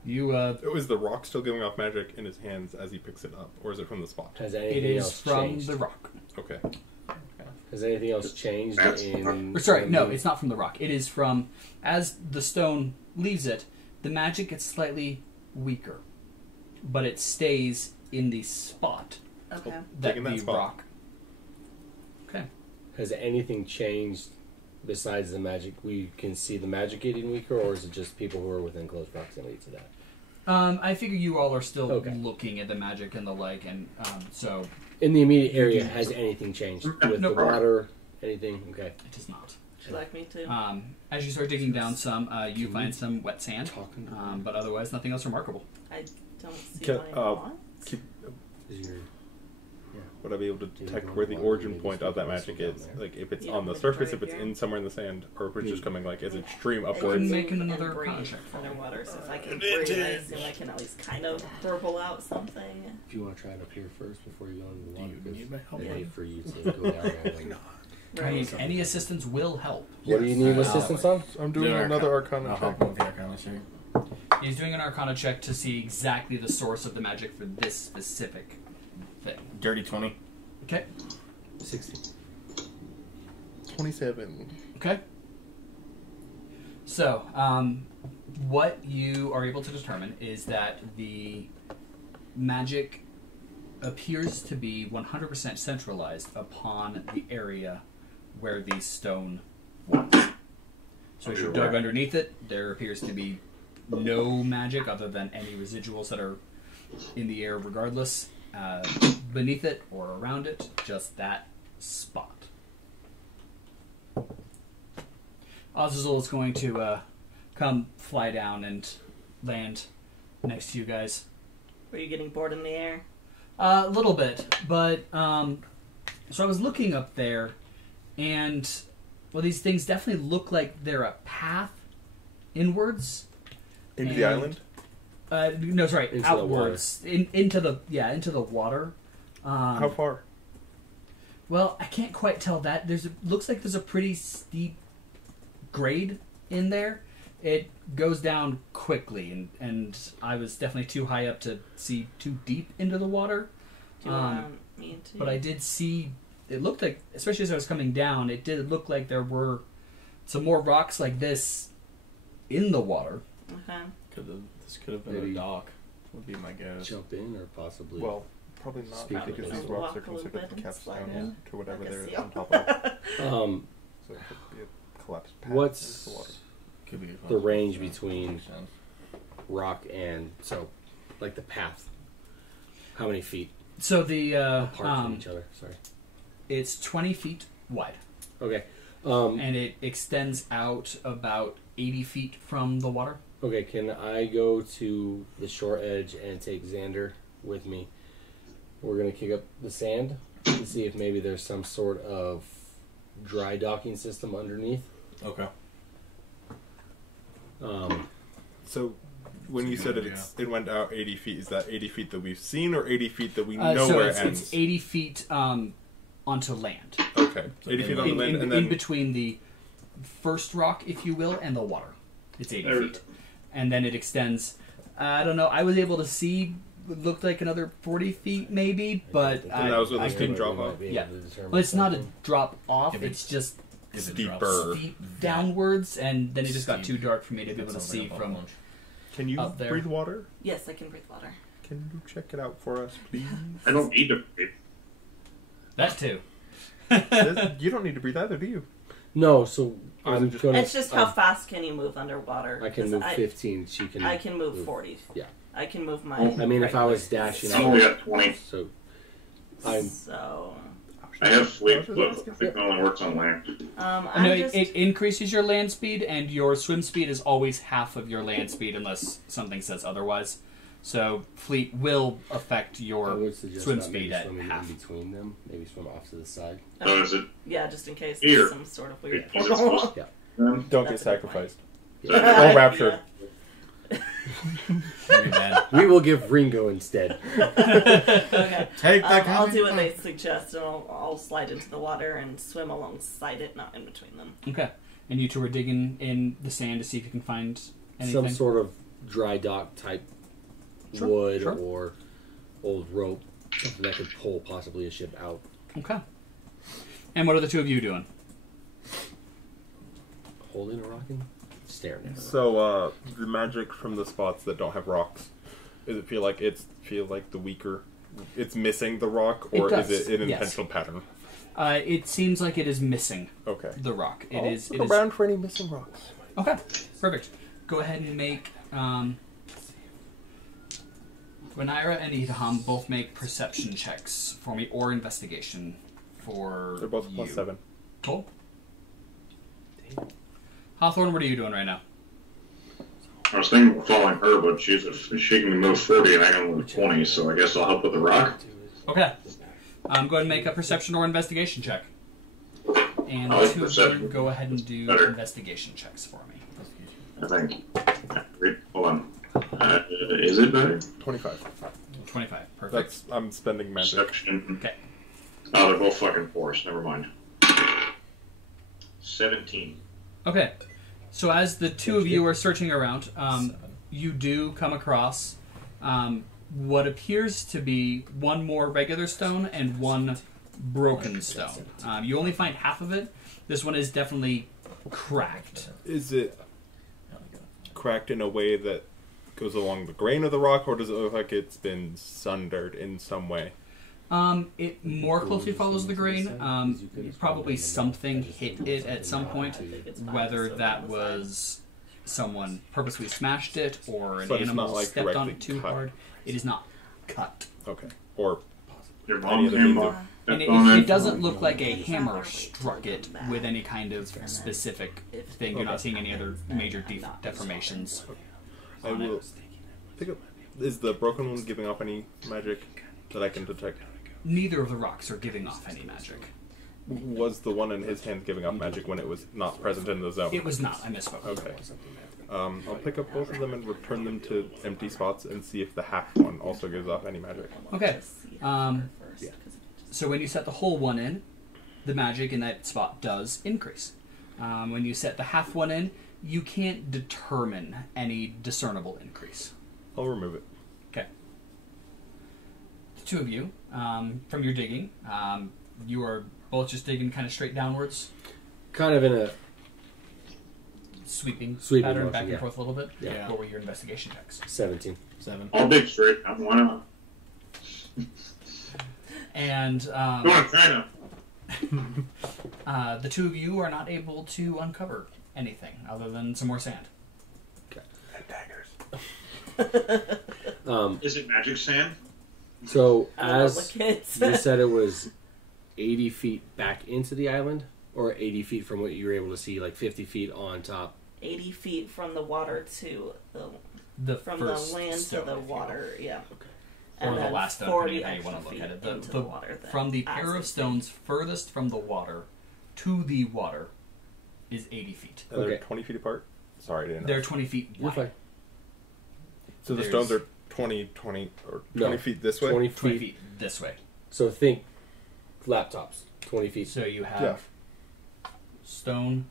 You, Is the rock still giving off magic in his hands as he picks it up, or is it from the spot? Has it anything is else from changed? the rock. Okay. Has anything else changed in... Or, sorry, no, it's not from the rock. It is from, as the stone leaves it, the magic gets slightly weaker. But it stays in the spot Okay. that Taking that the spot. rock. Okay. Has anything changed besides the magic? We can see the magic getting weaker, or is it just people who are within close proximity to that? I figure you all are still Okay. looking at the magic and the like, and so In the immediate area, has anything changed? With No. the water, anything? Okay. it does not. Would you like me to? As you start digging down some, you find some wet sand, Talking to but otherwise nothing else remarkable. I don't see Can- what I want. Is your... Would I be able to you detect know where the water origin maybe point of that something magic else is? down there? Like, if it's You on know, the surface, if right it's here? in somewhere in the sand, or if it's just coming, like, is it I stream can upwards? Make zoom another and breathe con check for me. underwater, so if I can breathe, I assume I can at least kind of burble out something. If you want to try it up here first before you go into the Do water, you because need my help? I'd hate for you to go down there. And... I mean, Right. any assistance will help. What do you need assistance on? I'm doing another Arcana I'll check. help with the Arcana check. He's doing an Arcana check to see exactly the source of the magic for this specific thing. Dirty 20. Okay. 60. 27. Okay. So, what you are able to determine is that the magic appears to be 100% centralized upon the area where the stone was. So as you dug underneath it, there appears to be no magic other than any residuals that are in the air regardless. Beneath it or around it, just that spot. Azazel is going to come fly down and land next to you guys. Were you getting bored in the air? A little bit, but so I was looking up there, and well, these things definitely look like they're a path inwards. Into the island? No, sorry, Into the outwards, into the water. How far? Well, I can't quite tell that. Looks like there's a pretty steep grade in there. It goes down quickly, and I was definitely too high up to see too deep into the water. Do you want me to? But I did see, it looked like, especially as I was coming down, it did look like there were some more rocks like this in the water. Okay. This could have been Maybe a dock, would be my guess. Jump in or possibly... Well, probably not, Speak because of these it. rocks are Walk a little considered the bit and slide capstone in. to whatever Like a they're seal. on top of. So it could be a collapsed path into the what's water. Could be a the range yeah, between makes sense. rock and... So, like the path. How many feet So the apart from each other? Sorry. it's 20 feet wide, Okay. and it extends out about 80 feet from the water. Okay, can I go to the shore edge and take Xander with me? We're going to kick up the sand to see if maybe there's some sort of dry docking system underneath. Okay. So, when you said it went out 80 feet, is that 80 feet that we've seen, or 80 feet that we know so where it's, it ends? it's 80 feet onto land. Okay, 80 feet on the land, and in then... between the first rock, if you will, and the water. It's 80 feet. And then it extends, I don't know, I was able to see, it looked like another 40 feet maybe, but And that was with I a steep couldn't. drop off? Yeah. Well, it's not a drop off, If it- it's just If it Steeper. drops- steep downwards, and then it just got Steep. too dark for me to be able to That sounds see like a from bunch. Can you up there. breathe water? Yes, I can breathe water. Can you check it out for us, please? I don't need to breathe. that too. You don't need to breathe either, do you? No, so Or is I'm it just- going to... It's just how fast can you move underwater? I can 'Cause move 15. She can... I can move 40. Yeah. I can move my. I mean, if I was dashing I only out... got 20. So, I'm... So, I have fleet I was foot. asking. I think it only works on land. I'm No, just. it increases your land speed, and your swim speed is always half of your land speed unless something says otherwise. So fleet will affect I your would suggest swim not speed maybe at swimming half. in between them. Maybe swim off to the side. So is it Yeah, just in case Here. there's some sort of weird Is it portal. supposed Yeah. then? Don't That's get a good point. sacrificed. Yeah. Or raptured. Very bad. We will give Ringo instead. Okay. Take the I'll do what they suggest, and I'll slide into the water and swim alongside it, not in between them. Okay. And you two are digging in the sand to see if you can find anything. Some sort of dry dock type Sure, wood sure. or old rope, something that could pull possibly a ship out. Okay. And what are the two of you doing? Holding a rocking? Staring at it. So, the magic from the spots that don't have rocks, does it feel like the weaker? It's missing the rock, or It does, is it an yes. intentional pattern? It seems like it is missing Okay. the rock. It I'll is. look It is. around for any missing rocks. Okay. Perfect. Go ahead and make. Gwyneira and Idham both make perception checks for me, or investigation for They're both you. plus 7. Cool. Hawthorn, what are you doing right now? I was thinking of following her, but she can move 40 and I can move 20, so I guess I'll help with the rock. Okay. Go ahead and make a perception or investigation check. And I the like two of perception. you go ahead and do Better. investigation checks for me. I think. Wait, hold on. Is it better? 25. 25. Perfect. I'm spending magic. Perception. Okay. Oh, they're both fucking 4s. Never mind. 17. Okay. So as the two of you are searching around, you do come across what appears to be one more regular stone and one broken stone. You only find half of it. This one is definitely cracked. Is it cracked in a way that goes along the grain of the rock, or does it look like it's been sundered in some way? It more closely follows the grain. Probably something hit it at some point, whether that was someone purposely smashed it or an But it's animal not, like, stepped on directly it too cut. hard. It is not cut. Okay. Or Your Any mom other came means by. of- And Stepped it doesn't look like a hammer struck it with any kind of specific thing. You're not seeing any other major deformations. I will pick up. Is the broken one giving off any magic that I can detect? Neither of the rocks are giving off any magic. Was the one in his hand giving off magic when it was not present in the zone? It was not. I misspoke. Okay. I'll pick up both of them and return them to empty spots and see if the half one also gives off any magic. Okay. So when you set the whole one in, the magic in that spot does increase. When you set the half one in, you can't determine any discernible increase. I'll remove it. Okay. The two of you, from your digging, you are both just digging kind of straight downwards, Kind of in a sweeping Sweeping pattern motion, back and yeah. forth a little bit. Yeah. What were your investigation checks? 17. 7. I'll dig straight. Why not? And Go on, China. the two of you are not able to uncover anything other than some more sand. And daggers. Is it magic sand? So, I don't know, as the kids. you said, it was 80 feet back into the island, or 80 feet from what you were able to see, like 50 feet on top. 80 feet from the water to The from the first land to stone, the if you will. water, yeah. Or And the then last stone, 40 depending on how you want to extra look at feet it. into The water then, from the as pair they of sink. stones furthest from the water to the water is 80 feet. And they're Okay. 20 feet apart? Sorry, I didn't know. They're 20 feet You're wide. fine. So the there's- stones are 20, or 20 No. feet this way? 20 20 feet. feet this way. So think laptops. 20 feet. So you have Yeah. stone.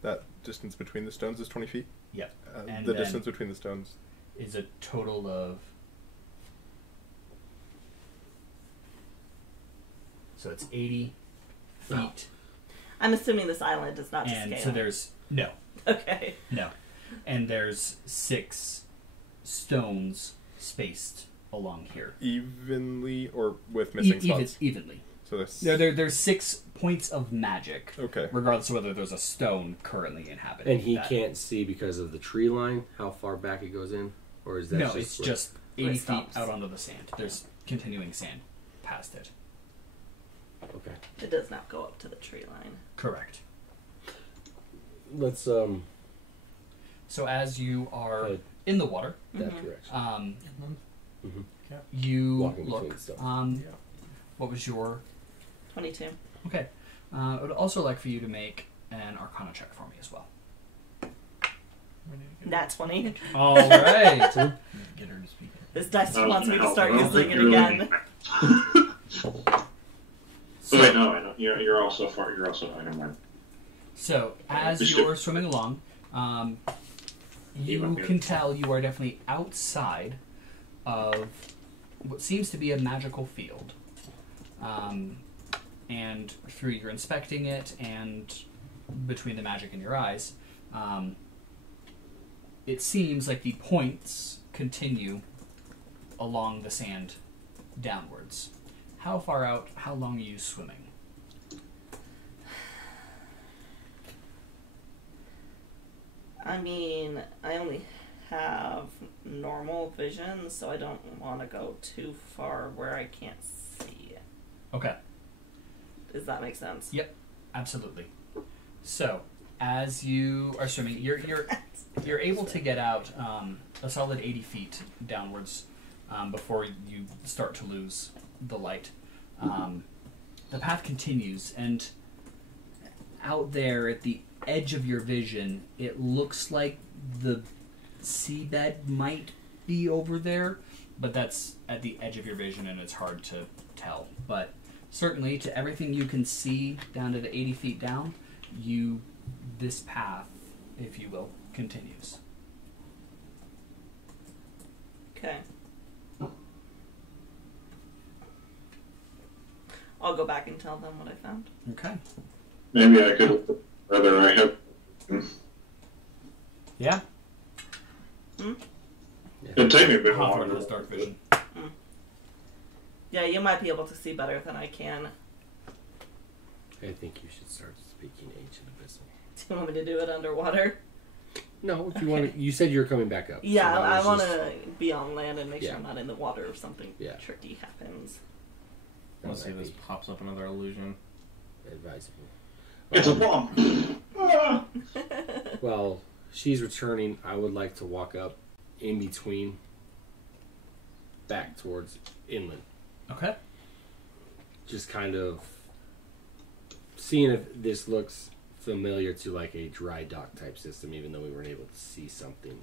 That distance between the stones is 20 feet? Yep. And The then- distance between the stones. Is a total of. So it's 80 feet. I'm assuming this island is not to And scale. so there's. No. Okay. No. And there's 6 stones spaced along here. Evenly or with missing spots? Evenly. So there's... There's 6 points of magic, Okay. regardless of whether there's a stone currently inhabiting. And he that. can't see because of the tree line how far back it goes in? Or is that No, just it's where- just Where it 80 feet stops. out onto the sand. There's continuing sand past it. Okay. It does not go up to the tree line. Correct. Let's So as you are Uh, in the water. That direction. You Walking look. between stuff. What was your... 22. Okay. I would also like for you to make an Arcana check for me as well. Nat 20. All right. Get her to speak. This dice That wants me to doesn't start help. I using don't it think again. Oh, wait, no, I don't. You're also far. You're also far. Never mind. So, as you're swimming along, you can tell you are definitely outside of what seems to be a magical field. And through your inspecting it and between the magic in your eyes, it seems like the points continue along the sand downwards. How far out, how long are you swimming? I mean, I only have normal vision, so I don't want to go too far where I can't see. Okay. Does that make sense? Yep, absolutely. So, as you are swimming, you're able to get out a solid 80 feet downwards before you start to lose the light. The path continues, and out there at the edge of your vision, it looks like the seabed might be over there, but that's at the edge of your vision, and it's hard to tell. But certainly, to everything you can see down to the 80 feet down, this path, if you will, continues. Okay. I'll go back and tell them what I found. Okay. Maybe I could. Whether I have. Yeah. It'd take me a bit Hawthorn longer. has dark vision. Yeah, you might be able to see better than I can. I think you should start speaking Ancient Abyssal. Do you want me to do it underwater? No, if you want to, you said you were coming back up. Yeah, so I was want just to be on land and make sure Yeah. I'm not in the water if something Yeah. tricky happens. Let's see That if this might pops up another illusion. be advisable. It's a bomb. Well, she's returning. I would like to walk up in between, back towards inland. Okay. Just kind of seeing if this looks familiar to like a dry dock type system, even though we weren't able to see something.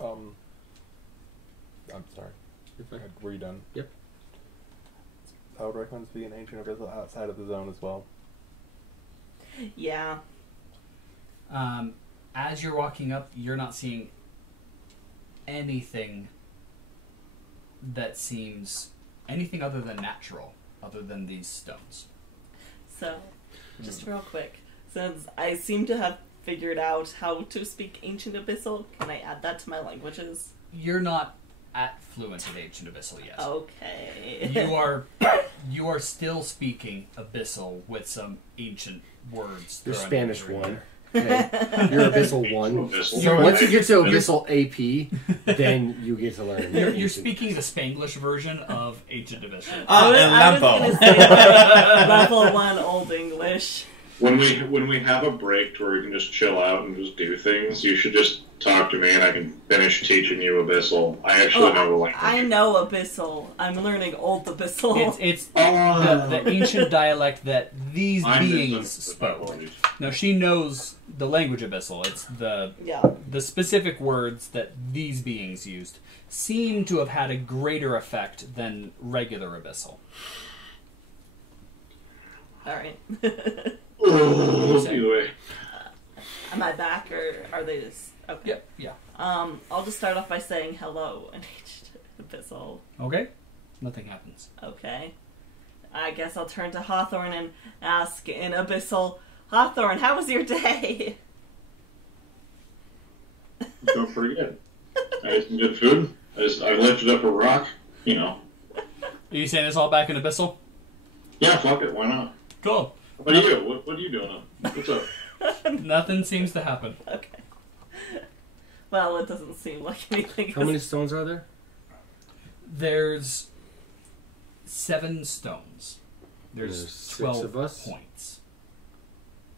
I'm sorry. Were you done? Yep. I would recommend speaking Ancient Abyssal outside of the zone as well. Yeah. As you're walking up, you're not seeing anything that seems anything other than natural, other than these stones. So, just real quick, since I seem to have figured out how to speak Ancient Abyssal, can I add that to my languages? You're not at fluent in Ancient Abyssal yet. Okay. You are still speaking Abyssal with some ancient words. You're thrown Spanish in 1. there. Okay. You're Abyssal 1. Abyssal. So once you get to Abyssal AP, then you get to learn. You're Ancient. speaking the Spanglish version of Ancient Abyssal. I was going to say level 1 Old English. When we have a break to where we can just chill out and just do things, you should just talk to me and I can finish teaching you Abyssal. I actually know the language. I know Abyssal. I'm learning Old Abyssal. It's the ancient dialect that these beings spoke. Now she knows the language Abyssal. It's the specific words that these beings used seem to have had a greater effect than regular Abyssal. Alright. Either way. Am I back or are they just... Okay. Yep, yeah. I'll just start off by saying hello in Ancient Abyssal. Okay. Nothing happens. Okay. I guess I'll turn to Hawthorn and ask in Abyssal, Hawthorn, how was your day? Going pretty good. I ate some good food. I lifted up a rock, you know. Are you saying this all back in Abyssal? Yeah, fuck it, why not? Cool. What are you? What are you doing? What's up? Nothing seems to happen. Okay. Well, it doesn't seem like anything. How many stones are there? There's 7 stones. There's There's 6 12 of us? points.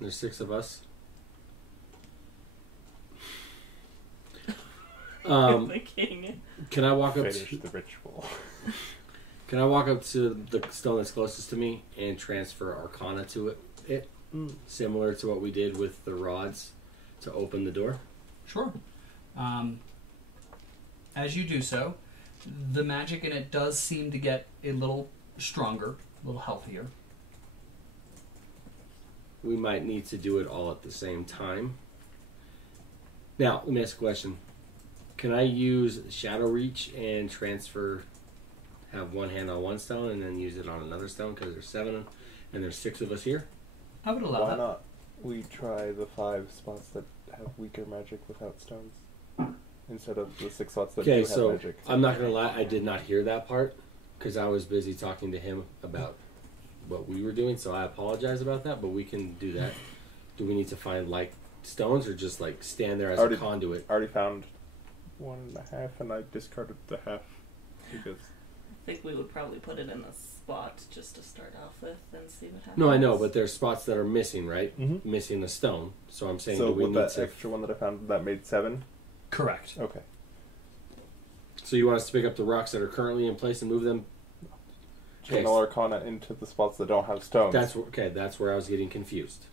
There's 6 of us. Thinking. Can I walk up? Finish the ritual. Can I walk up to the stone that's closest to me and transfer Arcana to it? Similar to what we did with the rods to open the door? Sure. As you do so, the magic in it does seem to get a little stronger, a little healthier. We might need to do it all at the same time. Now, let me ask a question. Can I use Shadow Reach and transfer, have one hand on one stone and then use it on another stone because there's 7 and there's 6 of us here? I would allow Why that. not? We try the 5 spots that have weaker magic without stones instead of the 6 spots that do Okay, have so magic. I'm not going to lie, I did not hear that part because I was busy talking to him about what we were doing, so I apologize about that, but we can do that. Do we need to find, like, stones or just, like, stand there as a conduit? I already found 1.5 and I discarded the half because... I think we would probably put it in the spot just to start off with and see what happens. No, I know, but there's spots that are missing, right? Mhm. Missing a stone. So I'm saying, So do we with need that to... extra one that I found, that made 7? Correct. Okay. So you want us to pick up the rocks that are currently in place and move them? Channel Arcana into the spots that don't have stones. That's where I was getting confused.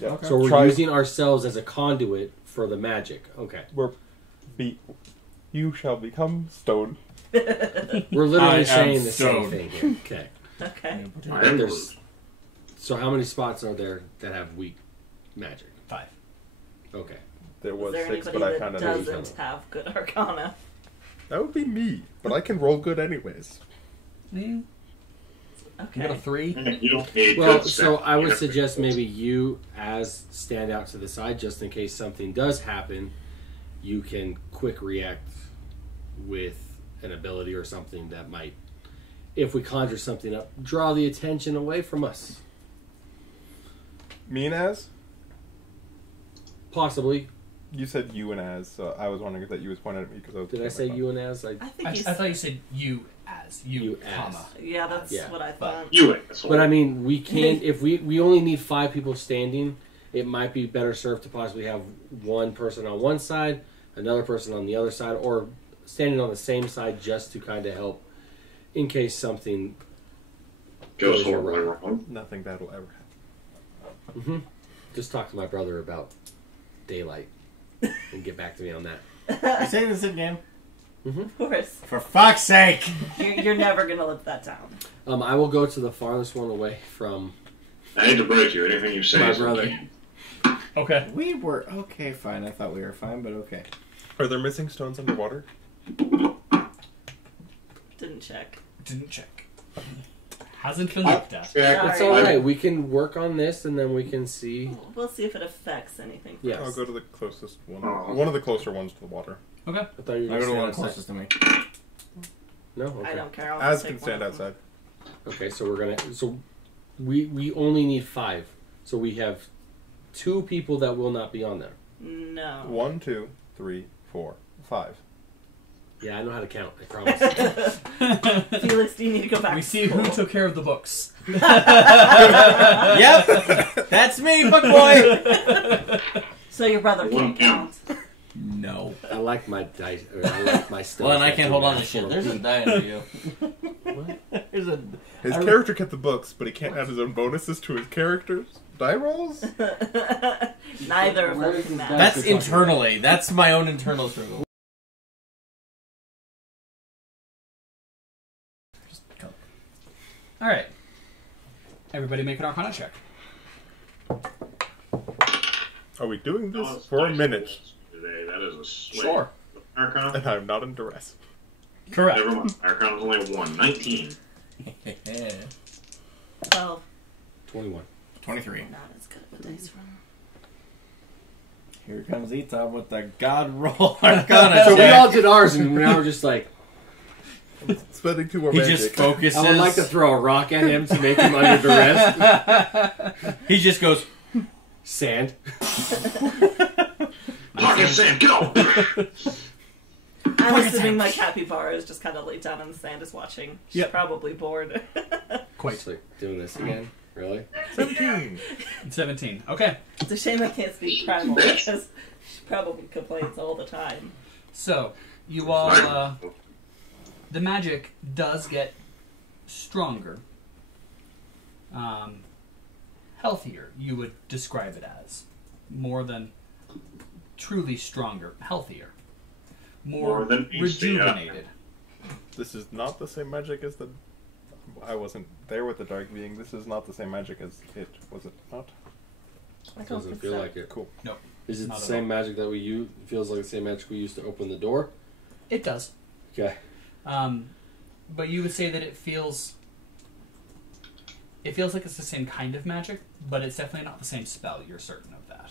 Yeah. Okay. So we're using ourselves as a conduit for the magic. Okay. You shall become stone. We're literally saying the stone. same thing here. Okay. Okay. And so how many spots are there that have weak magic? 5. Okay. There Is was there 6, anybody but I that found another. doesn't have good Arcana? That would be me, but I can roll good anyways. You got a Okay. 3? You don't need Well, good so stuff. I You would have to- suggest maybe you as stand out to the side just in case something does happen. You can quick react with an ability or something that might, if we conjure something up, draw the attention away from us. Me and Az? Possibly. You said you and Az, so I was wondering if that you was pointing at me because I was. Did I say you and as? I think I you thought you said you as. You, as. comma. Yeah, that's Yeah. what I thought. You asshole. But I mean, we can't. If we only need 5 people standing, it might be better served to possibly have one person on one side, another person on the other side, or standing on the same side just to kind of help in case something goes goes horribly wrong. wrong. Nothing bad will ever happen. Just talk to my brother about daylight and get back to me on that. You saying this in game? Of course. For fuck's sake! You're never going to live that down. I will go to the farthest one away from I hate to break you. Anything you say my is brother. okay. Okay. We were okay, fine. I thought we were fine, but okay. Are there missing stones underwater? Didn't check. Didn't check. Hasn't been looked at. Yeah, It's Sorry. all right. We can work on this, and then we can see. We'll see if it affects anything. Yes. I'll go to the closest one. Oh. One of the closer ones to the water. Okay. I thought you were I go to the going one to stand closest to me. outside. No. Okay. I don't care. I'll Az just can take stand one of them. outside. Okay. So we're gonna. So we only need 5. So we have 2 people that will not be on there. No. 1, 2, 3, 4, 5. Yeah, I know how to count. I promise. Felix, do you need to go back We to see school? who took care of the books. Yep! That's me, book boy! So your brother can't count. No. I like my dice. Or I like my stuff. Well, and I can't hold on to shit. There's a die under you. What? There's a... His I- character kept the books, but he can't add his own bonuses to his character's die rolls? Neither of Where them is can this match. guy? That's internally. That's my own internal struggle. Just go. All right. Everybody make an Arcana check. Are we doing this Oh, it's for a nice minute? Today, that is a slate. Sure. Arcana? And I'm not in duress. Correct. Never mind. Arcana's only 1. 19. 12. 21. 23. Not as good of a dice roll. Here comes Idham with the god roll arcana So we check. all did ours, and now we're just like, Spending 2 more He magic. just focuses. I would like to throw a rock at him to make him under duress. He just goes, Sand. Pocket sand, go! I'm assuming my capybara is just kind of laid down in the sand, is watching. She's Yep. probably bored. Quite. Actually, doing this again? Really? 17. 17. Okay. It's a shame I can't speak Primal because she probably complains all the time. So, you all, the magic does get stronger. Healthier, you would describe it as. More than truly stronger. Healthier. More than rejuvenated. This is not the same magic as the... I wasn't there with the dark being. This is not the same magic as it, was it not? I don't Doesn't think feel so. like it. Cool. Nope. Is it Not the at same all. magic that we use? It feels like the same magic we used to open the door? It does. Okay. But you would say that it feels like it's the same kind of magic, but it's definitely not the same spell. You're certain of that.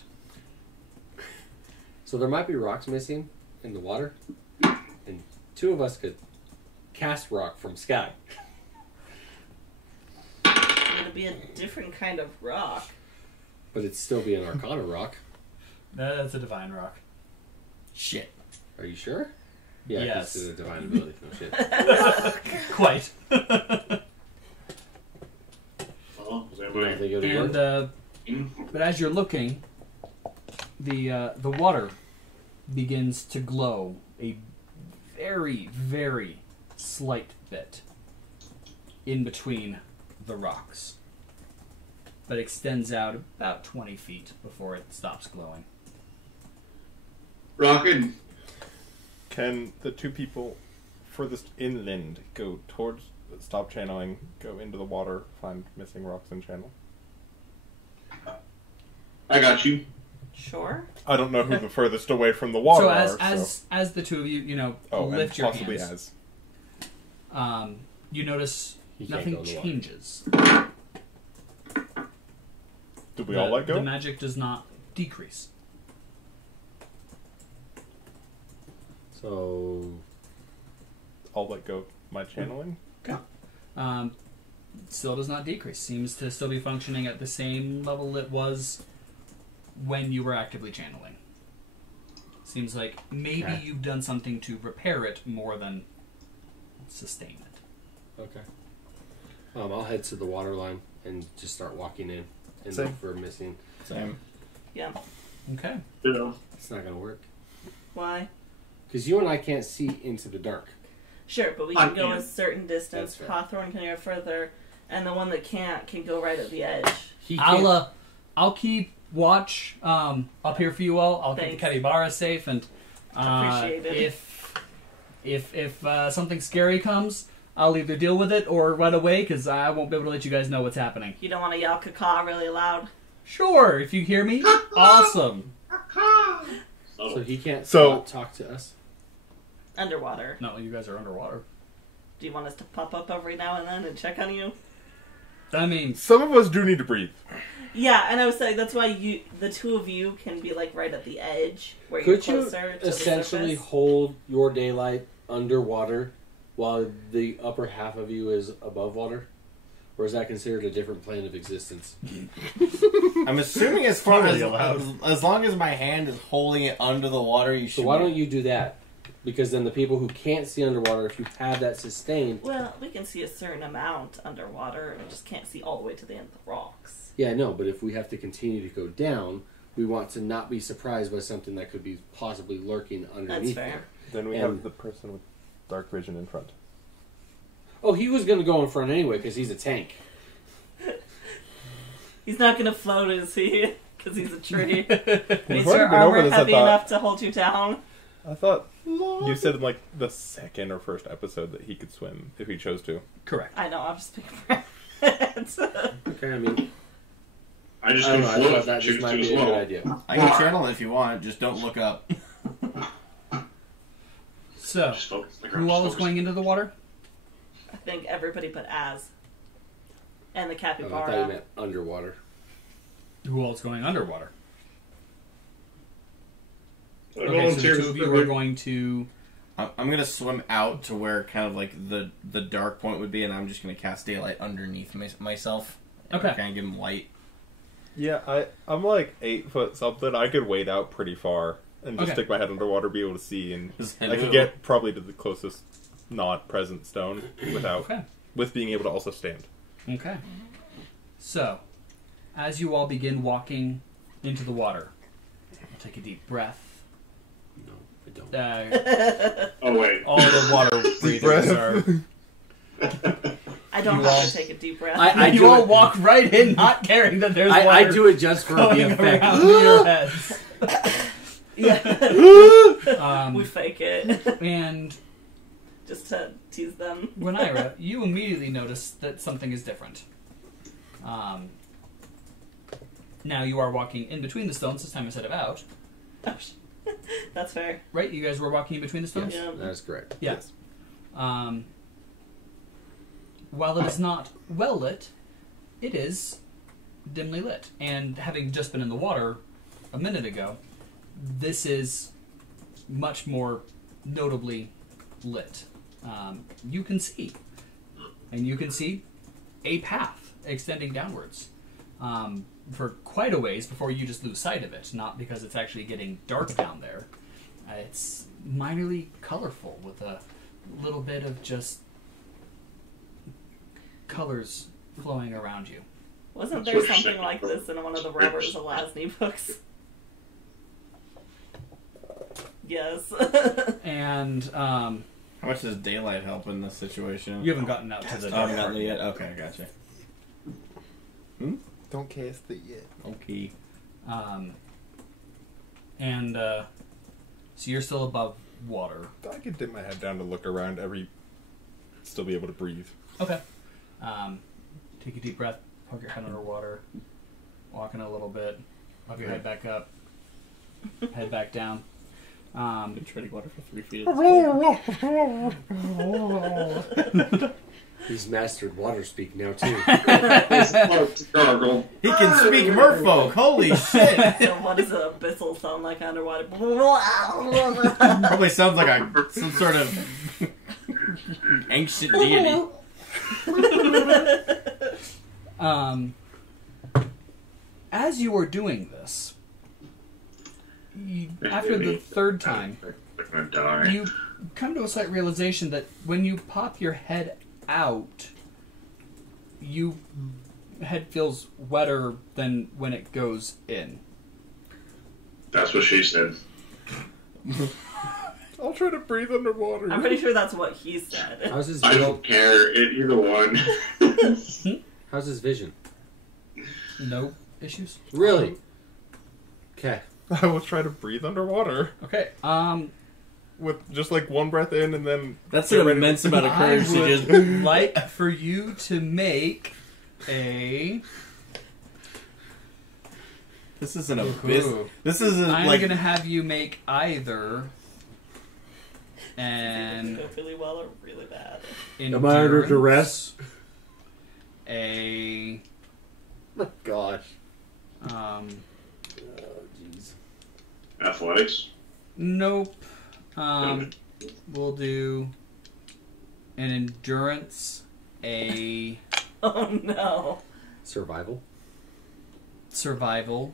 So there might be rocks missing in the water, and two of us could cast rock from sky. It'd be a different kind of rock. But it'd still be an Arcana rock. That's a divine rock. Shit. Are you sure? Yeah, Yes. it's a divine ability. No shit. Quite. Oh, is I anybody... think it'll work. And but as you're looking, the water begins to glow a very, very slight bit in between the rocks, but extends out about 20 feet before it stops glowing. Rockin'. Can the two people furthest inland go towards... Stop channeling, go into the water, find missing rocks and channel? I got you. Sure. I don't know who the furthest away from the water So are. as the two of you, and lift your possibly hands, as. you notice He can't nothing go in the water. changes. Did we all let go? The magic does not decrease. So I'll let go of my channeling. Still does not decrease. Seems to still be functioning at the same level it was when you were actively channeling. Seems like maybe Okay. you've done something to repair it more than sustain it. okay. I'll head to the water line and just start walking in and Same. look for missing. Same. Yeah. Okay. Yeah. It's not gonna work Why? because you and I can't see into the dark. Sure, but we I can go can. a certain distance. That's fair. Hawthorn can go further, and the one that can't can go right at the edge. He can't. I'll keep watch up here for you all. I'll keep the Thanks. capybara safe, and Appreciate it. if something scary comes, I'll either deal with it or run away because I won't be able to let you guys know what's happening. You don't want to yell caw really loud. Sure, if you hear me, awesome. So he can't So- talk to us. Underwater. No, you guys are underwater. Do you want us to pop up every now and then and check on you? I mean, Some of us do need to breathe. Yeah, and I was saying that's why the two of you can be like right at the edge where Could you're you closer to essentially the surface. hold your daylight underwater while the upper half of you is above water? Or is that considered a different plane of existence? I'm assuming as far Totally allowed. as long as my hand is holding it under the water, you should. So why don't you do that? Because then the people who can't see underwater, if you have that sustained... Well, we can see a certain amount underwater, and we just can't see all the way to the end of the rocks. Yeah, no, but if we have to continue to go down, we want to not be surprised by something that could be possibly lurking underneath fair. there. Then we And- have the person with dark vision in front. Oh, he was going to go in front anyway because he's a tank. He's not going to float, is he? Because he's a tree. We've Is already your been over armor this, I heavy thought. enough to hold you down? I thought you said in like the second or first episode that he could swim if he chose to. correct. I know, I'm just picking for it. Okay, I mean, I just I don't can know, I float thought if that I just choose might to be as a good well. idea. I can channel it if you want. Just don't look up. So, Just focus. Like, who just all is focus. going into the water? I think everybody but Az. And the Oh, I thought you capybara. meant underwater. Who all is going underwater? I Okay, so the volunteer two of you are going to... I'm gonna swim out to where kind of like the dark point would be, and I'm just gonna cast daylight underneath myself. Okay. Kind of give him light. Yeah, I'm like 8 foot something. I could wade out pretty far and just Okay. stick my head underwater, be able to see, and I Hello. could get probably to the closest not present stone without Okay. with being able to also stand. Okay. So, as you all begin walking into the water, take a deep breath. No, I don't. Oh wait. All the water breathers are. I don't You have all- to take a deep breath. You do all it- walk right in, not caring that there's water I do it just for the going effect. around your heads. Yeah. We fake it. And Just to tease them. Gwyneira, you immediately notice that something is different. Now you are walking in between the stones this time instead of out. That's fair. Right? You guys were walking in between the stones? Yeah. That is correct. Yes. While it is not well lit, it is dimly lit. And having just been in the water a minute ago, this is much more notably lit. You can see. And you can see a path extending downwards for quite a ways before you just lose sight of it. Not because it's actually getting dark down there. It's minorly colorful with a little bit of just colors flowing around you. Wasn't That's there what you're something saying. like this in one of the Robert's Alasny books? Yes. And How much does daylight help in this situation? you haven't gotten out to the Oh, I dark haven't gotten part it yet? Okay, I gotcha. Don't cast it yet. Okay. So you're still above water. I could dip my head down to look around still be able to breathe. Okay. Take a deep breath, poke your head underwater, walk in a little bit, pop your head back up, head back down. Been treading water for 3 feet. He's mastered water speak now too. Gargle. He can speak merfolk. Holy shit! So what does an abyssal sound like underwater? Probably sounds like some sort of ancient deity. As you are doing this, after the third time, I'm gonna die. you come to a slight realization that when you pop your head out, your head feels wetter than when it goes in. That's what she said. I'll try to breathe underwater. I'm pretty sure that's what he said. How's his I vision? don't care. Either one. How's his vision? No issues? Really? Okay. I will try to breathe underwater Okay. with just like one breath in and then. That's get an ready to- immense amount of I courage to would just. like for you to make a... This isn't a biz. Ooh. This isn't I'm like. going to have you make either an Go really well or really bad. Am I under duress? a Oh, gosh. um, Oh, jeez. Athletics. nope. We'll do an endurance, a Oh no. Survival? survival,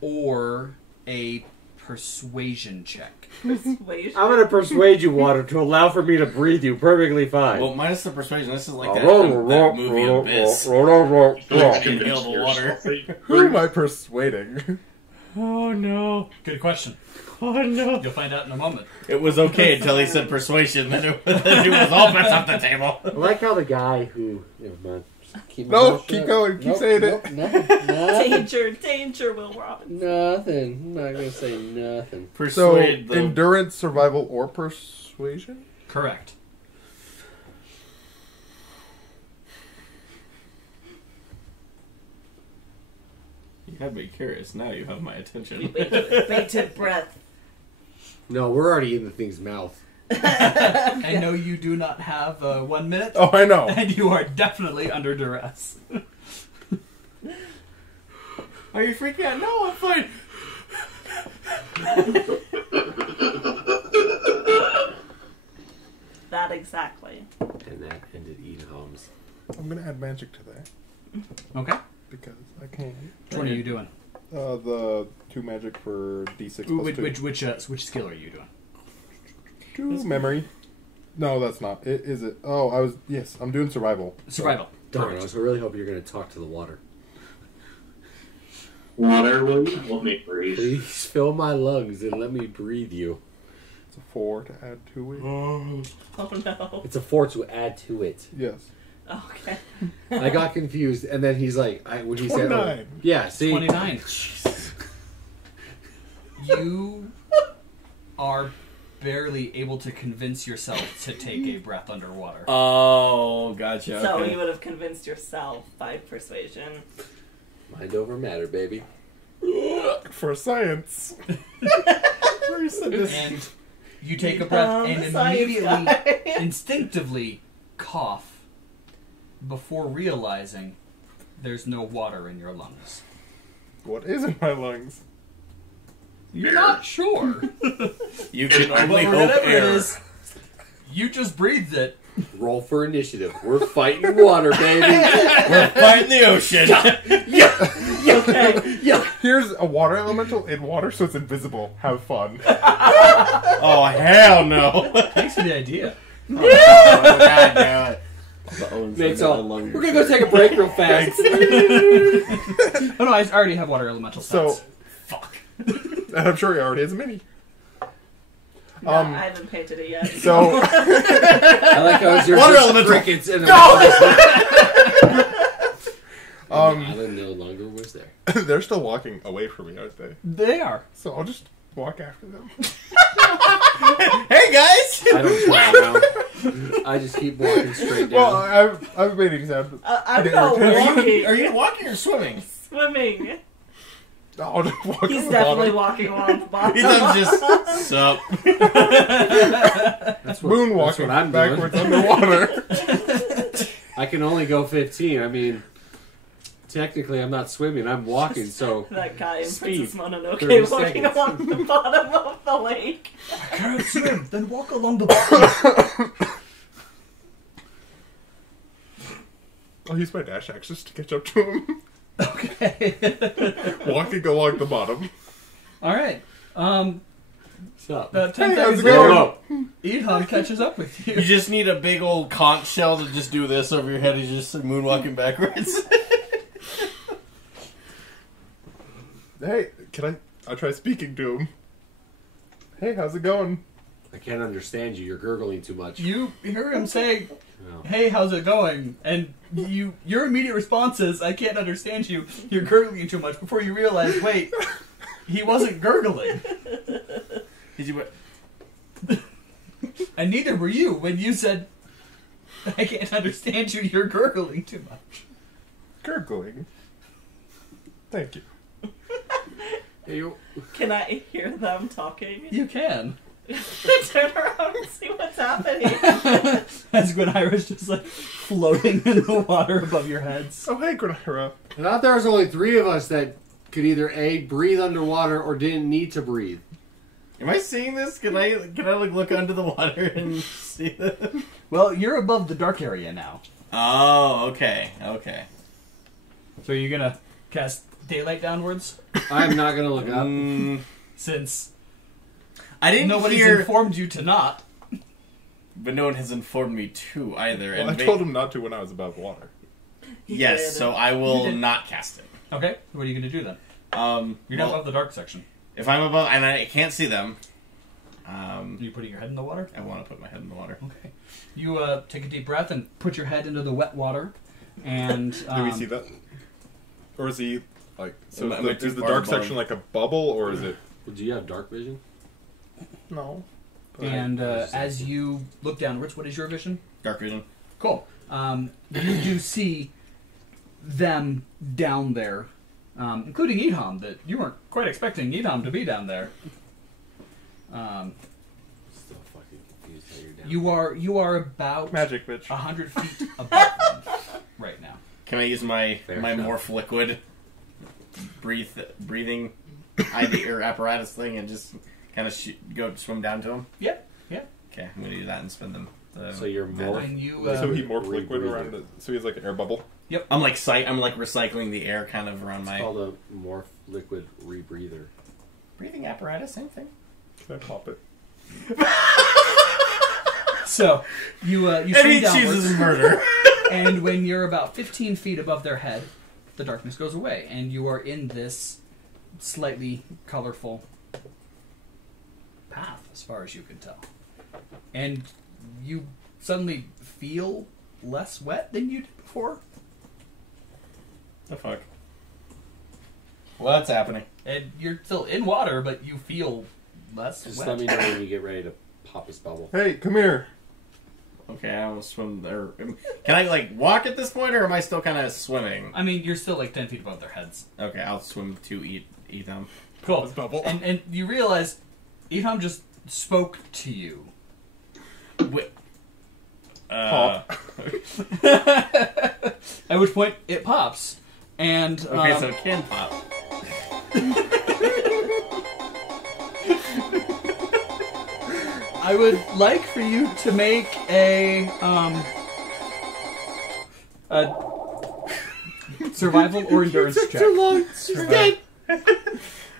or a persuasion check. Persuasion. I'm going to persuade you, Water, to allow for me to breathe you perfectly fine. Well, minus the persuasion. This is like that movie Abyss. Felix Inhale convinced the water. yourself. Who am I persuading? Oh no! Good question. Oh no! You'll find out in a moment. It was okay until he said persuasion. Then it was all bets off the table. I like how the guy who... Never mind. Keep my No, mouth keep shut. going. Keep saying it. Nothing. Danger, danger, Will Robinson. Nothing. I'm not going to say nothing. So, Persuade the. endurance, survival, or persuasion? Correct. You had me curious. Now you have my attention. Bated breath. No, we're already in the thing's mouth. I know you do not have 1 minute, Oh, I know. and you are definitely under duress. Are you freaking out? No, I'm fine. That exactly. And that ended Idham's. I'm going to add magic to that Okay. because I can. Which one are you doing? The 2 magic for D6 plus 2. Which skill are you doing? 2 memory. No, that's not. Is it? Oh, yes, I'm doing survival. Survival. Darn, I was really hoping you're going to talk to the water. Water, will you help me breathe? Please fill my lungs and let me breathe you. a 4 to add to it. Oh no. It's a 4 to add to it. Yes. Okay. I got confused, and then he's like, when he said, 29. yeah, see, 29. You are barely able to convince yourself to take a breath underwater. Oh, gotcha. So Okay. you would have convinced yourself by persuasion. mind over matter, baby. For science. And you take a breath and Science immediately, guy. instinctively cough before realizing there's no water in your lungs. What is in my lungs? You're not sure. You can But only hope whatever it air. is, you just breathed it. Roll for initiative. We're fighting water, baby. We're fighting the ocean. Okay. Yeah. Here's a water elemental in water, so it's invisible. Have fun. Oh, hell no. Thanks for the idea. Oh, God damn it. Nate's all, we're gonna go take a break real fast. Oh no, I already have water elemental So, stats. Fuck. and I'm sure he already has a mini. No, I haven't painted it yet. So, I like how it's your Water just elemental. crickets and the island no longer was there. they're still walking away from me, aren't they? They are. So I'll just walk after them. Hey, guys. I don't turn around. I just keep walking straight Well, down. I've made an example. I'm not walking. Are you walking or swimming? Swimming. I'll just walk He's on the definitely bottom. walking along the bottom. He's just sup. That's Moonwalking what I'm backwards doing. underwater. I can only go 15. I mean, technically, I'm not swimming. I'm walking, so That guy in Speed. Princess Mononoke 30 walking seconds. along the bottom of the lake. I can't swim. Then walk along the bottom. I'll use my dash actions to catch up to him. Okay. Walking along the bottom. All right. stop. 10 Hey, how's seconds it later, going? Idham catches up with you. You just need a big old conch shell to just do this over your head. He's just moonwalking backwards. Hey, I'll try speaking to him. Hey, how's it going? I can't understand you. You're gurgling too much. You hear him say, No. "Hey, how's it going?" And your immediate response is, "I can't understand you. You're gurgling too much." Before you realize, wait, he wasn't gurgling, Did you? and neither were you when you said, "I can't understand you. You're gurgling too much." Gurgling. Thank you. Hey, you. Can I hear them talking? You can. Turn around and see what's happening. As Gwyneira's just like floating in the water above your heads. Oh, hey, Gwyneira. I thought there was only 3 of us that could either A, breathe underwater or didn't need to breathe. Am I seeing this? Can I like look under the water and see this? Well, you're above the dark area now. Oh, okay, okay. So you're gonna cast daylight downwards? I'm not going to look up. Since I didn't nobody's hear, informed you to not. but no one has informed me to either. Well, I told him not to when I was above water. Yes, did. so I You will did. not cast it. Okay, what are you gonna do then? You're not Well, above the dark section. if I'm above and I can't see them, Are you putting your head in the water? I want to put my head in the water. Okay. You take a deep breath and put your head into the wet water. And Do we see that? Or is he, like, so Am I is too the far dark above? section like a bubble, or is it... Do you have dark vision? No. And as you look downwards, what is your vision? Dark vision. Cool. You do see them down there, including Idham, that you weren't quite expecting Idham to be down there. Still fucking confused how you're down. You are about Magic, bitch. 100 feet above them right now. Can I use my Fair my enough. morph liquid breathing ID or apparatus thing and just kind of go swim down to him? Yeah. Okay, I'm gonna do that and spend them. So you're more... When you So he morphed Rebreather. liquid around it, so he has like an air bubble. I'm like recycling the air kind of around It's my called a morph liquid rebreather. breathing apparatus. Same thing. Can I pop it? So you And swim he downwards, chooses murder. and when you're about 15 feet above their head, the darkness goes away, and you are in this slightly colorful path, as far as you can tell. And you suddenly feel less wet than you did before. The fuck? What's happening? And you're still in water, but you feel less Just wet. let me know when you get ready to pop his bubble. Hey, come here. Okay, I will swim there. Can I, like, walk at this point, or am I still kind of swimming? I mean, you're still like 10 feet above their heads. Okay, I'll swim to Idham. Cool. This bubble. And you realize Idham just spoke to you. Pop. At which point it pops. And Okay, so it can pop. I would like for you to make a survival or endurance check. Too long.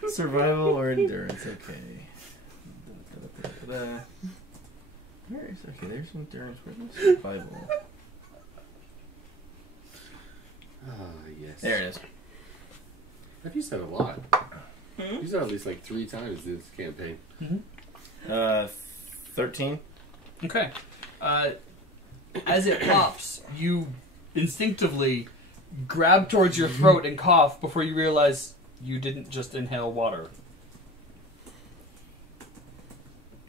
Survival or endurance, okay. Where is, okay, there's endurance, where's my survival? Ah, yes. There it is. I've used that a lot. I've used that at least like 3 times this campaign. 13? Okay. As it pops, you instinctively grab towards your throat and cough before you realize you didn't just inhale water.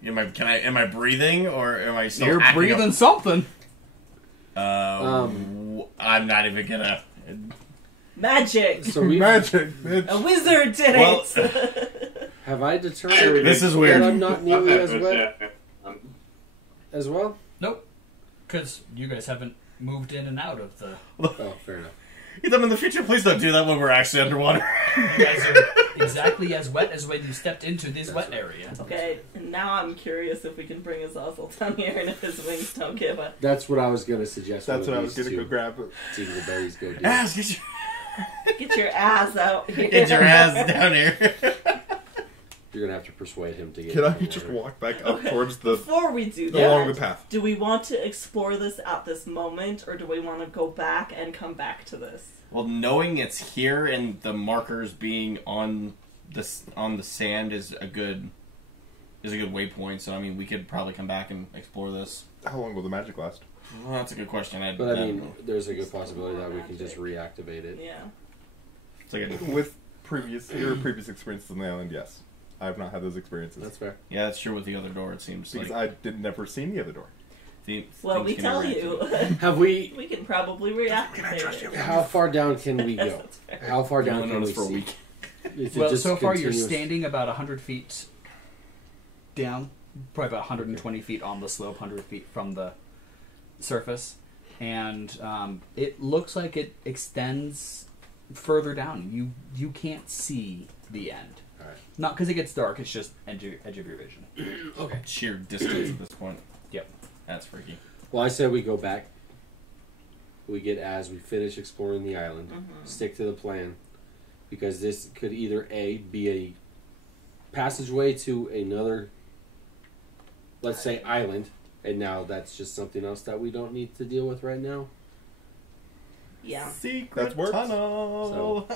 Am I breathing, or am I still You're acting breathing up? something. I'm not even gonna... Magic! So we Magic, bitch. A wizard did Well, it! have I determined This is weird. that I'm not nearly as wet as well? Nope. Because you guys haven't moved in and out of the... Oh, fair enough. Idham, in the future, please don't do that when we're actually underwater. You guys are exactly as wet as when you stepped into this wet area. Okay, and now I'm curious if we can bring his Oswald down here and if his wings don't give a... That's what I was going to suggest. That's one what I of was these going to go two grab. Dingleberries go do. Ass, Get your ass out here. get your ass down here. You're going to have to persuade him to get Can I in the just water. walk back up Okay. towards the Before we do along that, the path? do we want to explore this at this moment, or do we want to go back and come back to this? Well, knowing it's here and the markers being on the sand is a good waypoint. So I mean, we could probably come back and explore this. How long will the magic last? Well, that's a good question. But I mean, there's a good possibility that we can just reactivate it. Yeah. it's like With your previous experiences on the island, yes. I have not had those experiences. That's fair. yeah, that's true with the other door. It seems because like I did never seen the other door. Well, we things can tell be you. Have we... We can probably reactivate it. How far down can we Yes, go? that's fair. How far You've down only can known we us for a see? week. Is it Well, just so far you're continuous- standing about 100 feet down, probably about 120 feet on the slope, 100 feet from the surface, and it looks like it extends further down. You can't see the end. All right. Not because it gets dark, it's just edge of your vision. Okay. Sheer distance at this point. Yep. That's freaky. Well, I say we go back. We get as we finish exploring the island. Stick to the plan, because this could either be a passageway to another, let's say, island, and now that's just something else that we don't need to deal with right now. Yeah. Secret That's works. tunnel.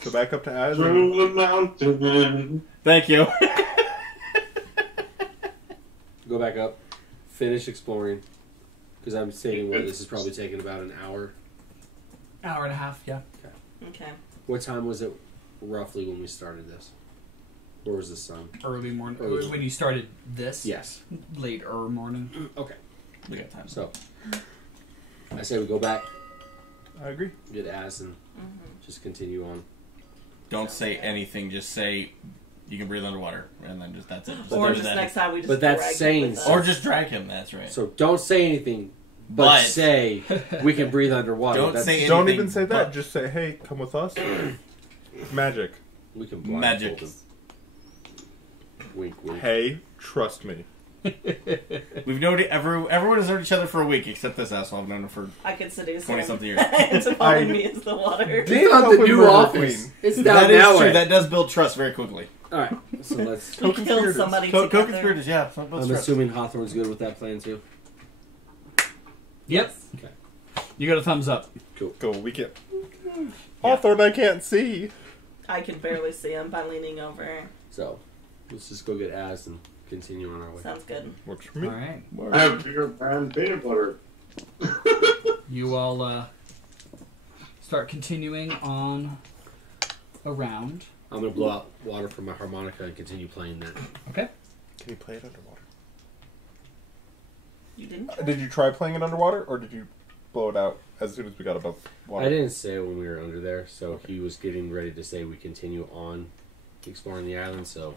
So back up to Az. Through the mountain. Thank you. Go back up, finish exploring, because I'm saying this is probably taking about an hour. Hour and a half, yeah. Okay. What time was it roughly when we started this? Where was the sun? Early morning. Early. When you started this? Yes. Later morning. Okay. We got time. So, I say we go back, I agree. get Az, and just continue on. Don't say anything. Just say you can breathe underwater, and then just that's it. Or There's just that. next time we just But that's drag him saying with us. Or just drag him. That's right. So don't say anything, but But- say we can breathe underwater. Don't That's, say Don't anything even say that. but- Just say, hey, come with us. Magic. we can blindfold Magic. him. Wink, wink. Hey, trust me. We've known everyone has known each other for a week except this asshole. I've known him for I could seduce 20-something years. into following me as the water. It's not the new office. It's down that is that true. way. That does build trust very quickly. All right, so let's. We killed somebody together. Co-conspirators, yeah. so it builds I'm trust. assuming Hawthorn's good with that plan too. Yep. Okay. You got a thumbs up. Go, we can't. Hawthorn, I can't see. I can barely see him by leaning over. So let's just go get Az and continue on our way. Sounds good. Works for me. All right. I have bigger brand peanut butter. You all start continuing on around. I'm gonna blow out water from my harmonica and continue playing that. Okay. Can you play it underwater? You didn't? Did you try playing it underwater, or did you blow it out as soon as we got above water? I didn't say it when we were under there, so he was getting ready to say we continue on exploring the island, so...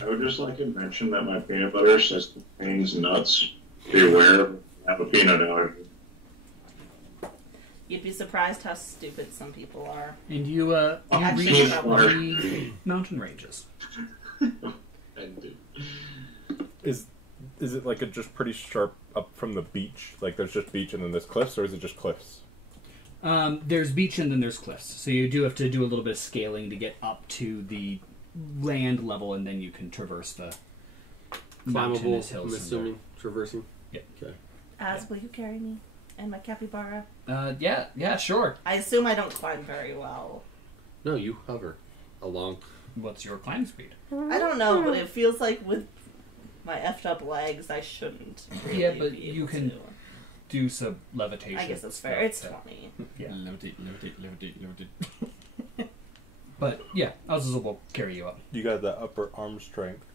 I would just like to mention that my peanut butter says contains nuts. Beware, I have a peanut allergy. You'd be surprised how stupid some people are. And you Actually, reach probably. the mountain ranges. Is it like a just pretty sharp up from the beach? Like there's just beach and then there's cliffs, or is it just cliffs? There's beach and then there's cliffs. So you do have to do a little bit of scaling to get up to the land level, and then you can traverse the mountainous Climbable, hills. I'm from assuming. Traversing? Yeah. Okay. Will you carry me and my capybara? there. Yeah, sure. I assume I don't climb very well. No, you hover along. What's your climb speed? I don't know, but it feels like with my effed up legs, I shouldn't. Really Yeah, but be you able can to. do some levitation. I guess that's stuff, fair. It's so- 20. Yeah. Levitate. But yeah, Azazel will carry you up. You got that upper arm strength.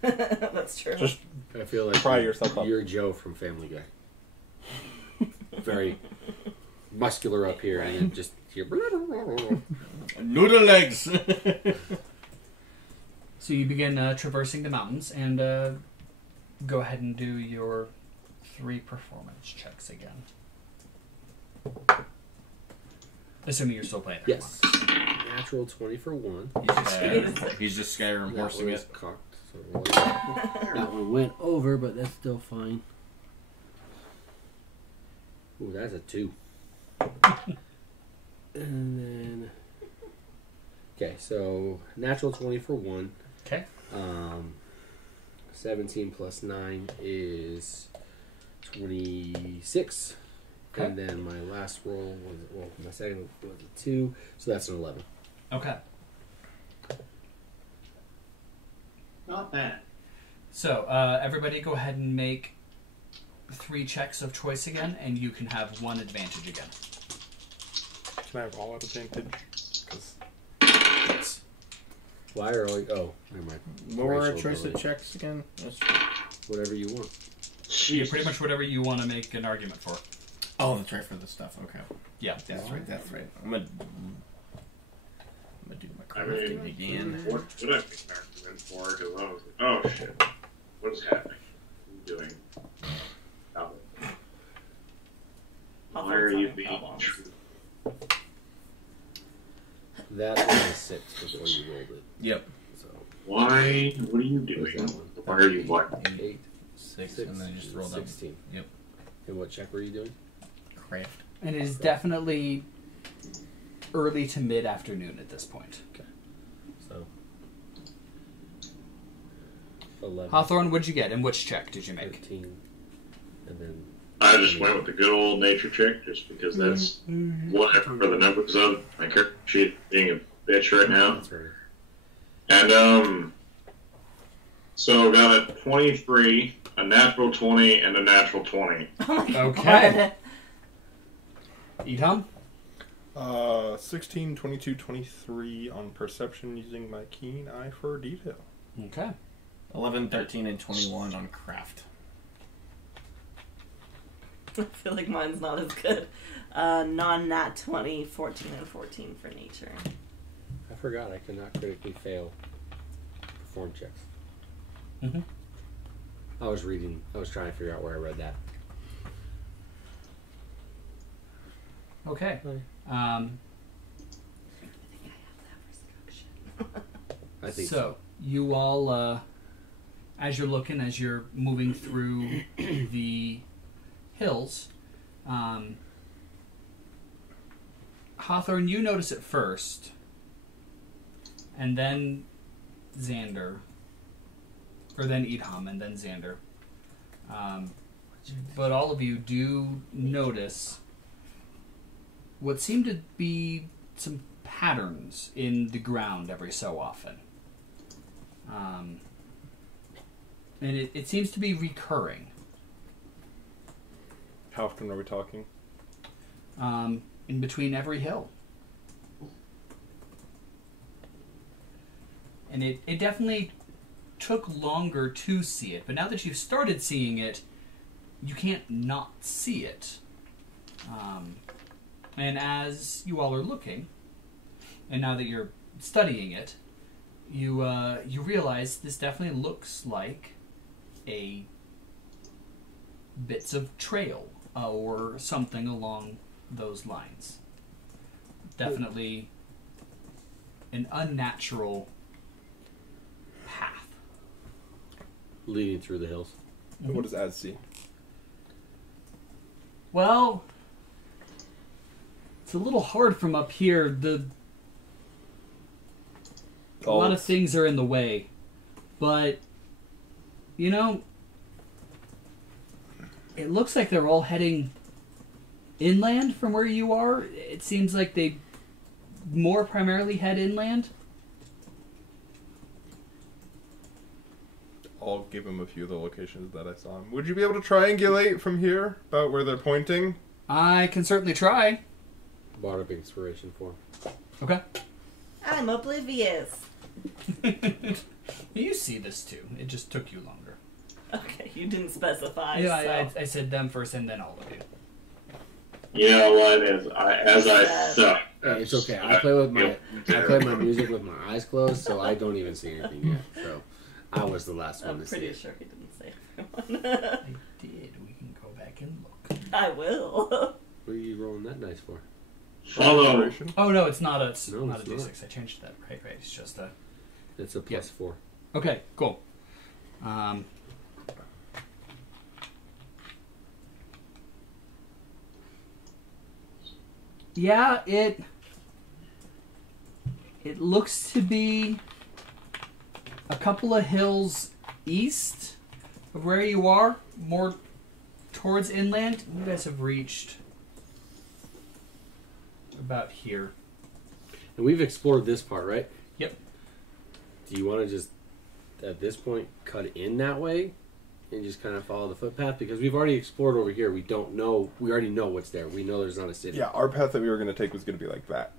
That's true. Just I feel like Pry yourself up. You're Joe from Family Guy. Very muscular up here, and then just here. Noodle legs! So you begin traversing the mountains, and go ahead and do your 3 performance checks again. Assuming you're still playing. Yes. Natural 20 for 1. He's just Skyrim That horsing was it. cocked. So that one went over, but that's still fine. Ooh, that's a 2. And then... Okay, so natural 20 for 1. Okay. 17 plus 9 is 26. Okay. And then my last roll was, well, my second was a 2, so that's an 11. Okay. Not bad. So everybody go ahead and make 3 checks of choice again, and you can have 1 advantage again. Can I have all out advantage? 'Cause Yes. Why are all... Oh, never mind. What were our Racial choice of ability. checks again? Whatever you want. Yeah, pretty much whatever you want to make an argument for. Oh, that's right, for the stuff. Okay. Yeah. That's right. I'm gonna do my I crafting mean, again. what should I be arguing for? Because I was like, oh shit, what is happening? What are you doing? Stop it. Why are you being true? That was a 6 before you rolled it. Yep. So, Why? What are you what was doing? that one? Why are you what? 8, 6, and then just roll up. 16. Yep. And what check were you doing? Craft. And it is definitely early to mid-afternoon at this point. So, 11. Hawthorn, what'd you get, and which check did you make? 13. And then... I just went with the good old nature check just because that's whatever for the numbers of my character sheet being a bitch right now. That's right. And so got a 23, a natural 20, and a natural 20. Oh my Okay. God. Idham? 16, 22, 23 on perception using my keen eye for detail. Okay. 11, 13, and 21 on craft. I feel like mine's not as good. Non-nat 20, 14, and 14 for nature. I forgot I cannot critically fail perform checks. Mm-hmm. I was trying to figure out where I read that. Okay. I think So, you all, as you're moving through the hills, Hawthorn, you notice it first, and then Xander, or then Idham, and then Xander. But all of you do notice what seem to be some patterns in the ground every so often. And it seems to be recurring. How often are we talking? In between every hill. And it definitely took longer to see it, but now that you've started seeing it, you can't not see it. And as you all are looking, and now that you're studying it, you realize this definitely looks like a bits of trail or something along those lines. Definitely an unnatural path leading through the hills. What does Az see? Well, it's a little hard from up here. A lot of things are in the way. But, you know, it looks like they're all heading inland from where you are. It seems like they more primarily head inland. I'll give him a few of the locations that I saw him. Would you be able to triangulate from here about where they're pointing? I can certainly try. Brought up inspiration for. Okay. I'm oblivious. You see this too. It just took you longer. Okay, you didn't specify. Yeah, so. I said them first and then all of you. You know what? As I suck. Hey, it's okay. I play my music with my eyes closed, so I don't even see anything yet. So I was the last one I'm to see pretty it. sure he didn't say everyone. I did. We can go back and look. I will. What are you rolling that dice for? Follow. Oh no, it's not a No, it's D6. not. I changed that. Right. It's just a. It's a +4. Okay, cool. Yeah, it looks to be a couple of hills east of where you are, more towards inland. You guys have reached about here. And we've explored this part, right? Yep. Do you want to just, at this point, cut in that way and just kind of follow the footpath? Because we've already explored over here. We already know what's there. We know there's not a city. Yeah, our path that we were going to take was going to be like that.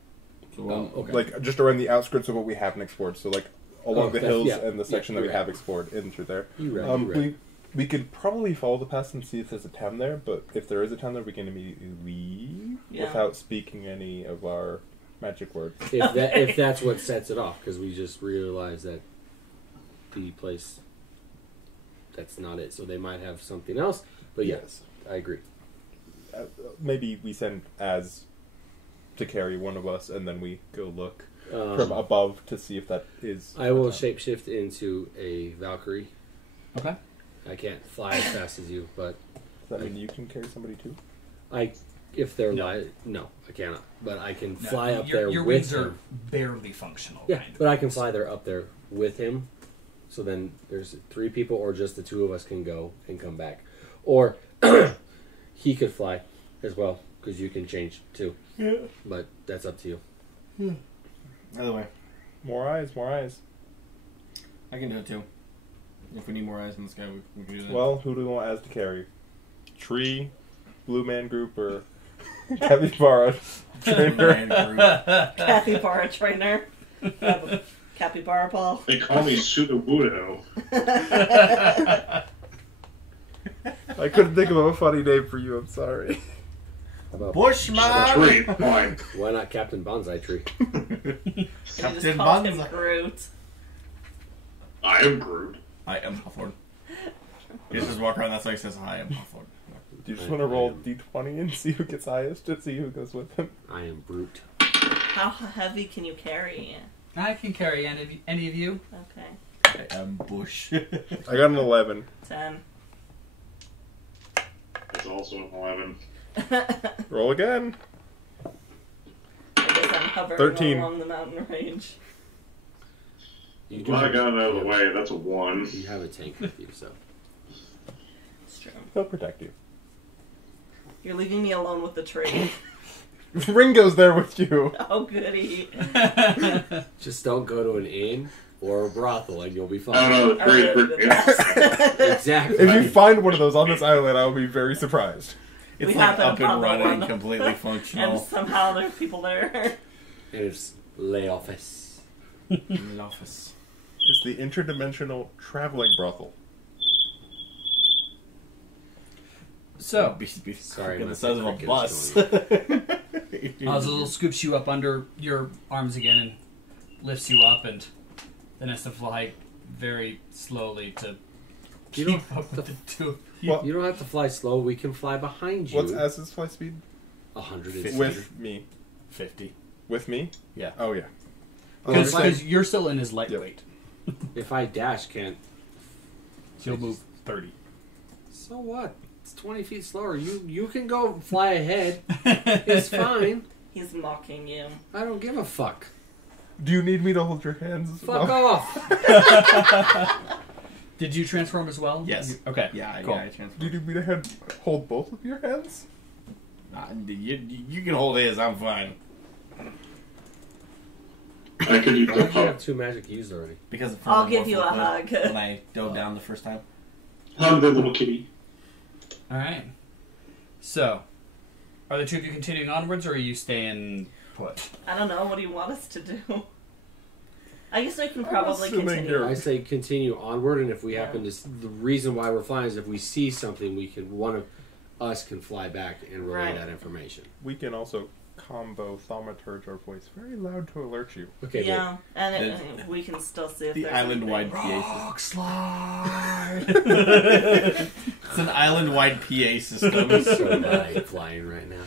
Okay. Like, just around the outskirts of what we haven't explored. So, like, along the hills yeah. and the section Yeah, that we you're have right. explored in through there. You're right. We could probably follow the path and see if there's a town there, but if there is a town there, we can immediately leave without speaking any of our magic words. If that's what sets it off, because we just realized that the place, that's not it. So they might have something else. But yes, I agree. Maybe we send Az to carry one of us, and then we go look from above to see if that is... I will shapeshift into a Valkyrie. Okay. I can't fly as fast as you, but... Does that mean you can carry somebody too? If they're No. no, I cannot. But I can fly up your there your with wings him. are barely functional. Yeah, kind of. but I can fly there up there with him. So then there's 3 people, or just the 2 of us can go and come back. Or he could fly as well, because you can change too. Yeah. But that's up to you. Either way, More eyes, more eyes. I can do it too. If we need more eyes in the sky, we can do that. Well, who do we want Az to carry? Tree, Blue Man Group, or Capybara Trainer? Capybara trainer. Capybara ball. They call me Sudabudo. I couldn't think of a funny name for you, I'm sorry. How about Bushman! Tree. Fine. why not Captain Bonsai Tree? You Captain just called him Bunza. Groot. I am Groot. I am Hawthorn. He just walk around, that's why he says, I am Hawthorn. Do you just want to roll D20 and see who gets highest and see who goes with him? I am Brute. How heavy can you carry? I can carry any of you. Okay. I am Bush. I got an 11. 10. It's also an 11. Roll again. I guess I'm hovering 13. along the mountain range. You Well, I got it out of the way. That's a 1. You have a tank with you, so. It's true. He'll protect you. You're leaving me alone with the tree. Ringo's there with you. Oh, goody. Just don't go to an inn or a brothel, and you'll be fine. I don't know. The tree is Exactly. If you find one of those on this island, I will be very surprised. It's We like haven't up and found the running, one. completely And functional. somehow there's people there. And it's lay office. In the office. It's the interdimensional traveling brothel. So, Sorry, the my size of a cricket bus. is Azul scoops you up under your arms again and lifts you up, and then has to fly very slowly to You keep don't up with the two. Well, You don't have to fly slow. We can fly behind you. what's Az's flight speed? 100 With me. 50. With me? Yeah. Oh, yeah. Because you're still in his lightweight. If I dash, can't. He'll move 30. So what? It's 20 feet slower. You can go fly ahead. It's fine. He's mocking you. I don't give a fuck. Do you need me to hold your hands? Fuck Oh. off. Did you transform as well? Yes. Okay. Yeah, cool. yeah, I Do transfer. you need me to hold both of your hands? You can hold his, I'm fine. I could use I the have pump. 2 magic used already. Because of I'll give you a hug. When I dove down the first time. Hug the little kitty. Alright. So, are the two of you continuing onwards, or are you staying put? I don't know. What do you want us to do? I guess we can probably assuming continue. you're- I say continue onward, and if we happen to, the reason why we're flying is if we see something, one of us can fly back and relay Right. that information. We can also combo thaumaturge our voice very loud to alert you. Okay, Yeah, and we can still see if The there's island-wide anything. PA system. Slide! It's an island-wide PA system. good. So bad flying right now.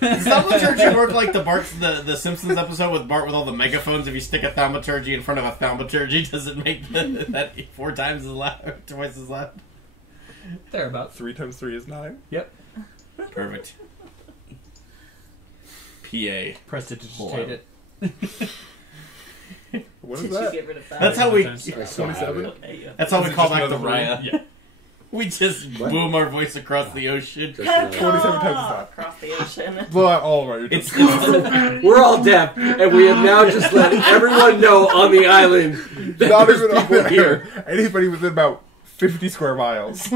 Does thaumaturgy work like the Simpsons episode with Bart with all the megaphones? If you stick a thaumaturgy in front of a thaumaturgy, does it make that 4 times as loud, or twice as loud? Thereabouts. 3 times 3 is 9. Yep. Perfect. PA. Prestidigitate it. What Did is you that? get rid of that? That's how we. I still have 27? it. Okay, yeah. That's how we Is it call just back the another Raya. Yeah. We just What? boom our voice across the ocean. Just, 27 times as loud. Across the ocean. Blow out all of our It's We're all deaf, and we have now just let everyone know on the island that Not there's even on people the here. air. Anybody within about 50 square miles.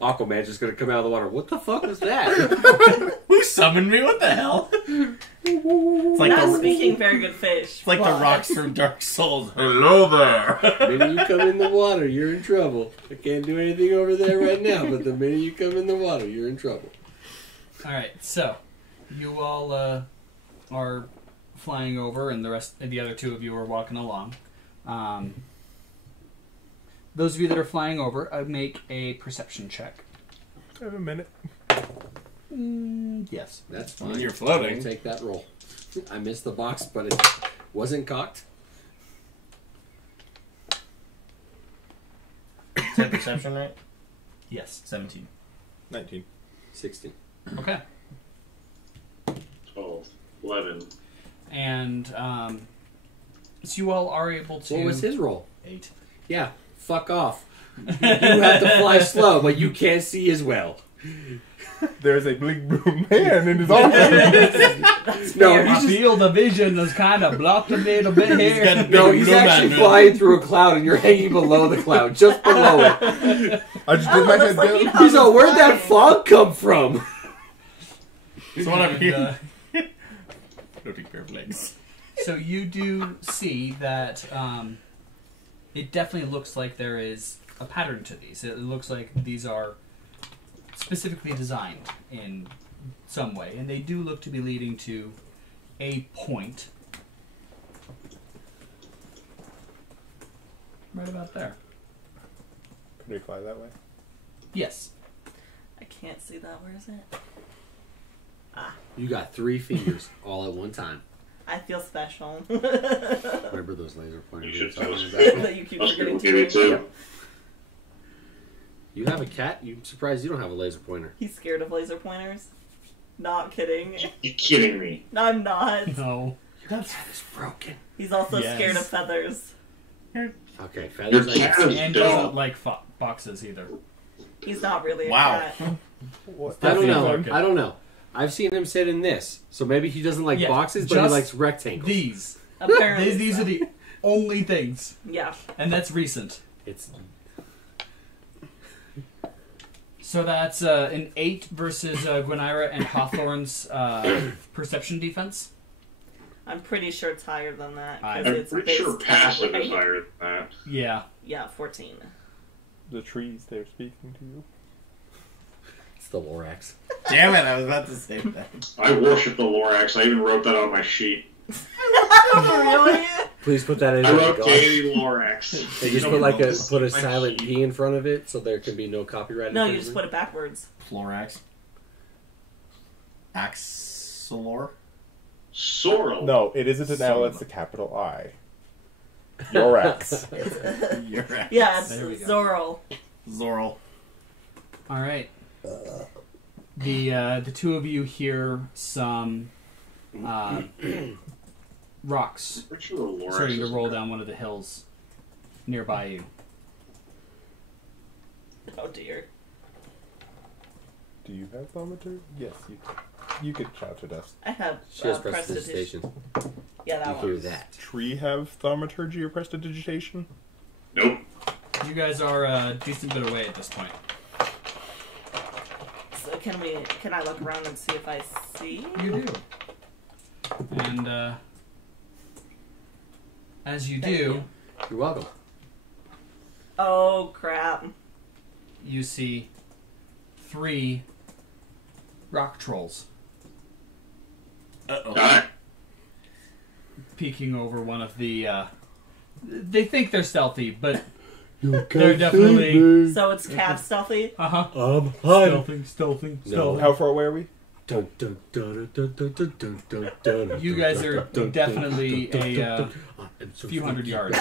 Aquaman's just gonna come out of the water. What the fuck was that? who summoned me? What the hell? It's like Not the speaking very good fish. it's like the rocks from Dark Souls. Hello there. The minute you come in the water, you're in trouble. I can't do anything over there right now, but the minute you come in the water, you're in trouble. Alright, so, you all are flying over, and the other two of you are walking along. Those of you that are flying over, make a perception check. I have a minute. Yes. That's When fine. you're floating. I'll take that roll. I missed the box, but it wasn't cocked. 10 perception, right? Yes. 17. 19. 16. Okay. 12. 11. And, so you all are able to... What was his roll? 8. Yeah, fuck off. You have to fly slow, but you can't see as well. There's a big blue man in his arms. No, I he's just, feel the vision is kind of blocked a little bit here. no, he's actually flying through a cloud, and you're hanging below the cloud, just below it. I just did my head looks like down. he He's all, where'd that fog come from? So what I'm And, here. Floating pair of legs. so you do see that it definitely looks like there is a pattern to these. It looks like these are specifically designed in some way, and they do look to be leading to a point right about there. Can we fly that way? Yes. I can't see that. Where is it? You got 3 fingers all at one time. I feel special. Remember those laser pointers You we were should talking tell us. about? that you keep Most forgetting people give to me do. 2. You have a cat? I'm surprised you don't have a laser pointer. He's scared of laser pointers. Not kidding. You're kidding me. No, I'm not. No. Your cat is broken. He's also Yes. scared of feathers. Okay, Your feathers. I cat guess. is And dumb. doesn't like boxes either. He's not really a Wow. cat. What? I don't know. Okay. I don't know. I've seen him sit in this, so maybe he doesn't like Yeah, boxes, but he just likes rectangles. These. Apparently, These are the only things. Yeah. And that's recent. It's So that's an 8 versus Gwyneira and Hawthorn's perception defense. I'm pretty sure it's higher than that. 'cause I'm it's pretty sure based passive on- is higher than that. Yeah. Yeah, 14. The trees, they're speaking to you. it's the Lorax. Damn it! I was about to say that. I worship the Lorax. I even wrote that on my sheet. Really? Please put that in. I there, wrote God. Deity Lorax. They just put like put a silent P in front of it, so there can be no copyright. No, you just put it backwards. Florax. Axelor. Sorrel. No, it isn't an L, it's a capital I. Yorax. You're right. Yeah, it's There we go. Zoral. Zoral. All right. The two of you hear some rocks Pretty sure the Lorax starting to is roll down one of the hills nearby you. Oh dear. Do you have thaumaturgy? Yes, you could shout at us. I have She has prestidigitation. prestidigitation. Yeah, that You hear one. that? Tree have thaumaturgy or prestidigitation? Nope. You guys are a decent bit away at this point. So can I look around and see if I see? You do. And as you Thank do, you. You're welcome. Oh crap. you see 3 rock trolls Uh-oh. Got it. peeking over one of the they think they're stealthy, but You they're definitely So it's cat stealthy? uh-huh. I'm hiding. Stealthing. No. How far away are we? Dun, dun, dun, dun, dun, dun, dun, dun, dun, You guys are dun, dun, definitely dun, dun, a dun, dun. I'm so few hundred freaky. yards.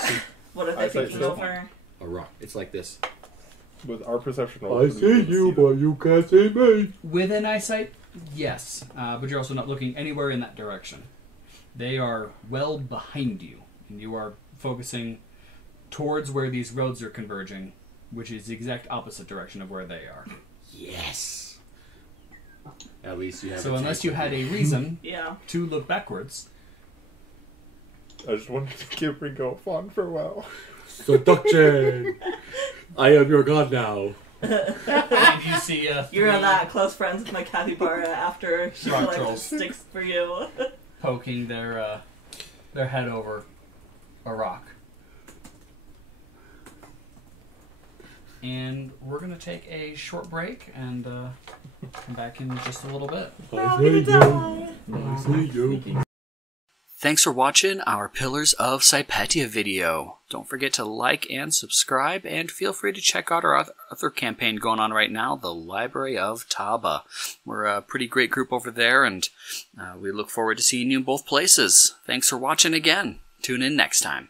What are they Eyesight peeking still. over? A rock. It's like this. With our perception I rolls, see you, but you can't see me. Within eyesight, yes, but you're also not looking anywhere in that direction. They are well behind you, and you are focusing towards where these roads are converging, which is the exact opposite direction of where they are. Yes. At least you have. So a unless tank you with had me. a reason Yeah. to look backwards, I just wanted to give Ringo a fun farewell. Seduction. I am your god now. and you see You're 3 that close friends with my capybara after she Rock collected trolls. sticks for you. poking their head over a rock. And we're going to take a short break and come back in just a little bit. I see you. I see you. Thanks for watching our Pillars of Sypetia video. Don't forget to like and subscribe, and feel free to check out our other campaign going on right now, the Library of Taba. We're a pretty great group over there, and we look forward to seeing you in both places. Thanks for watching again. Tune in next time.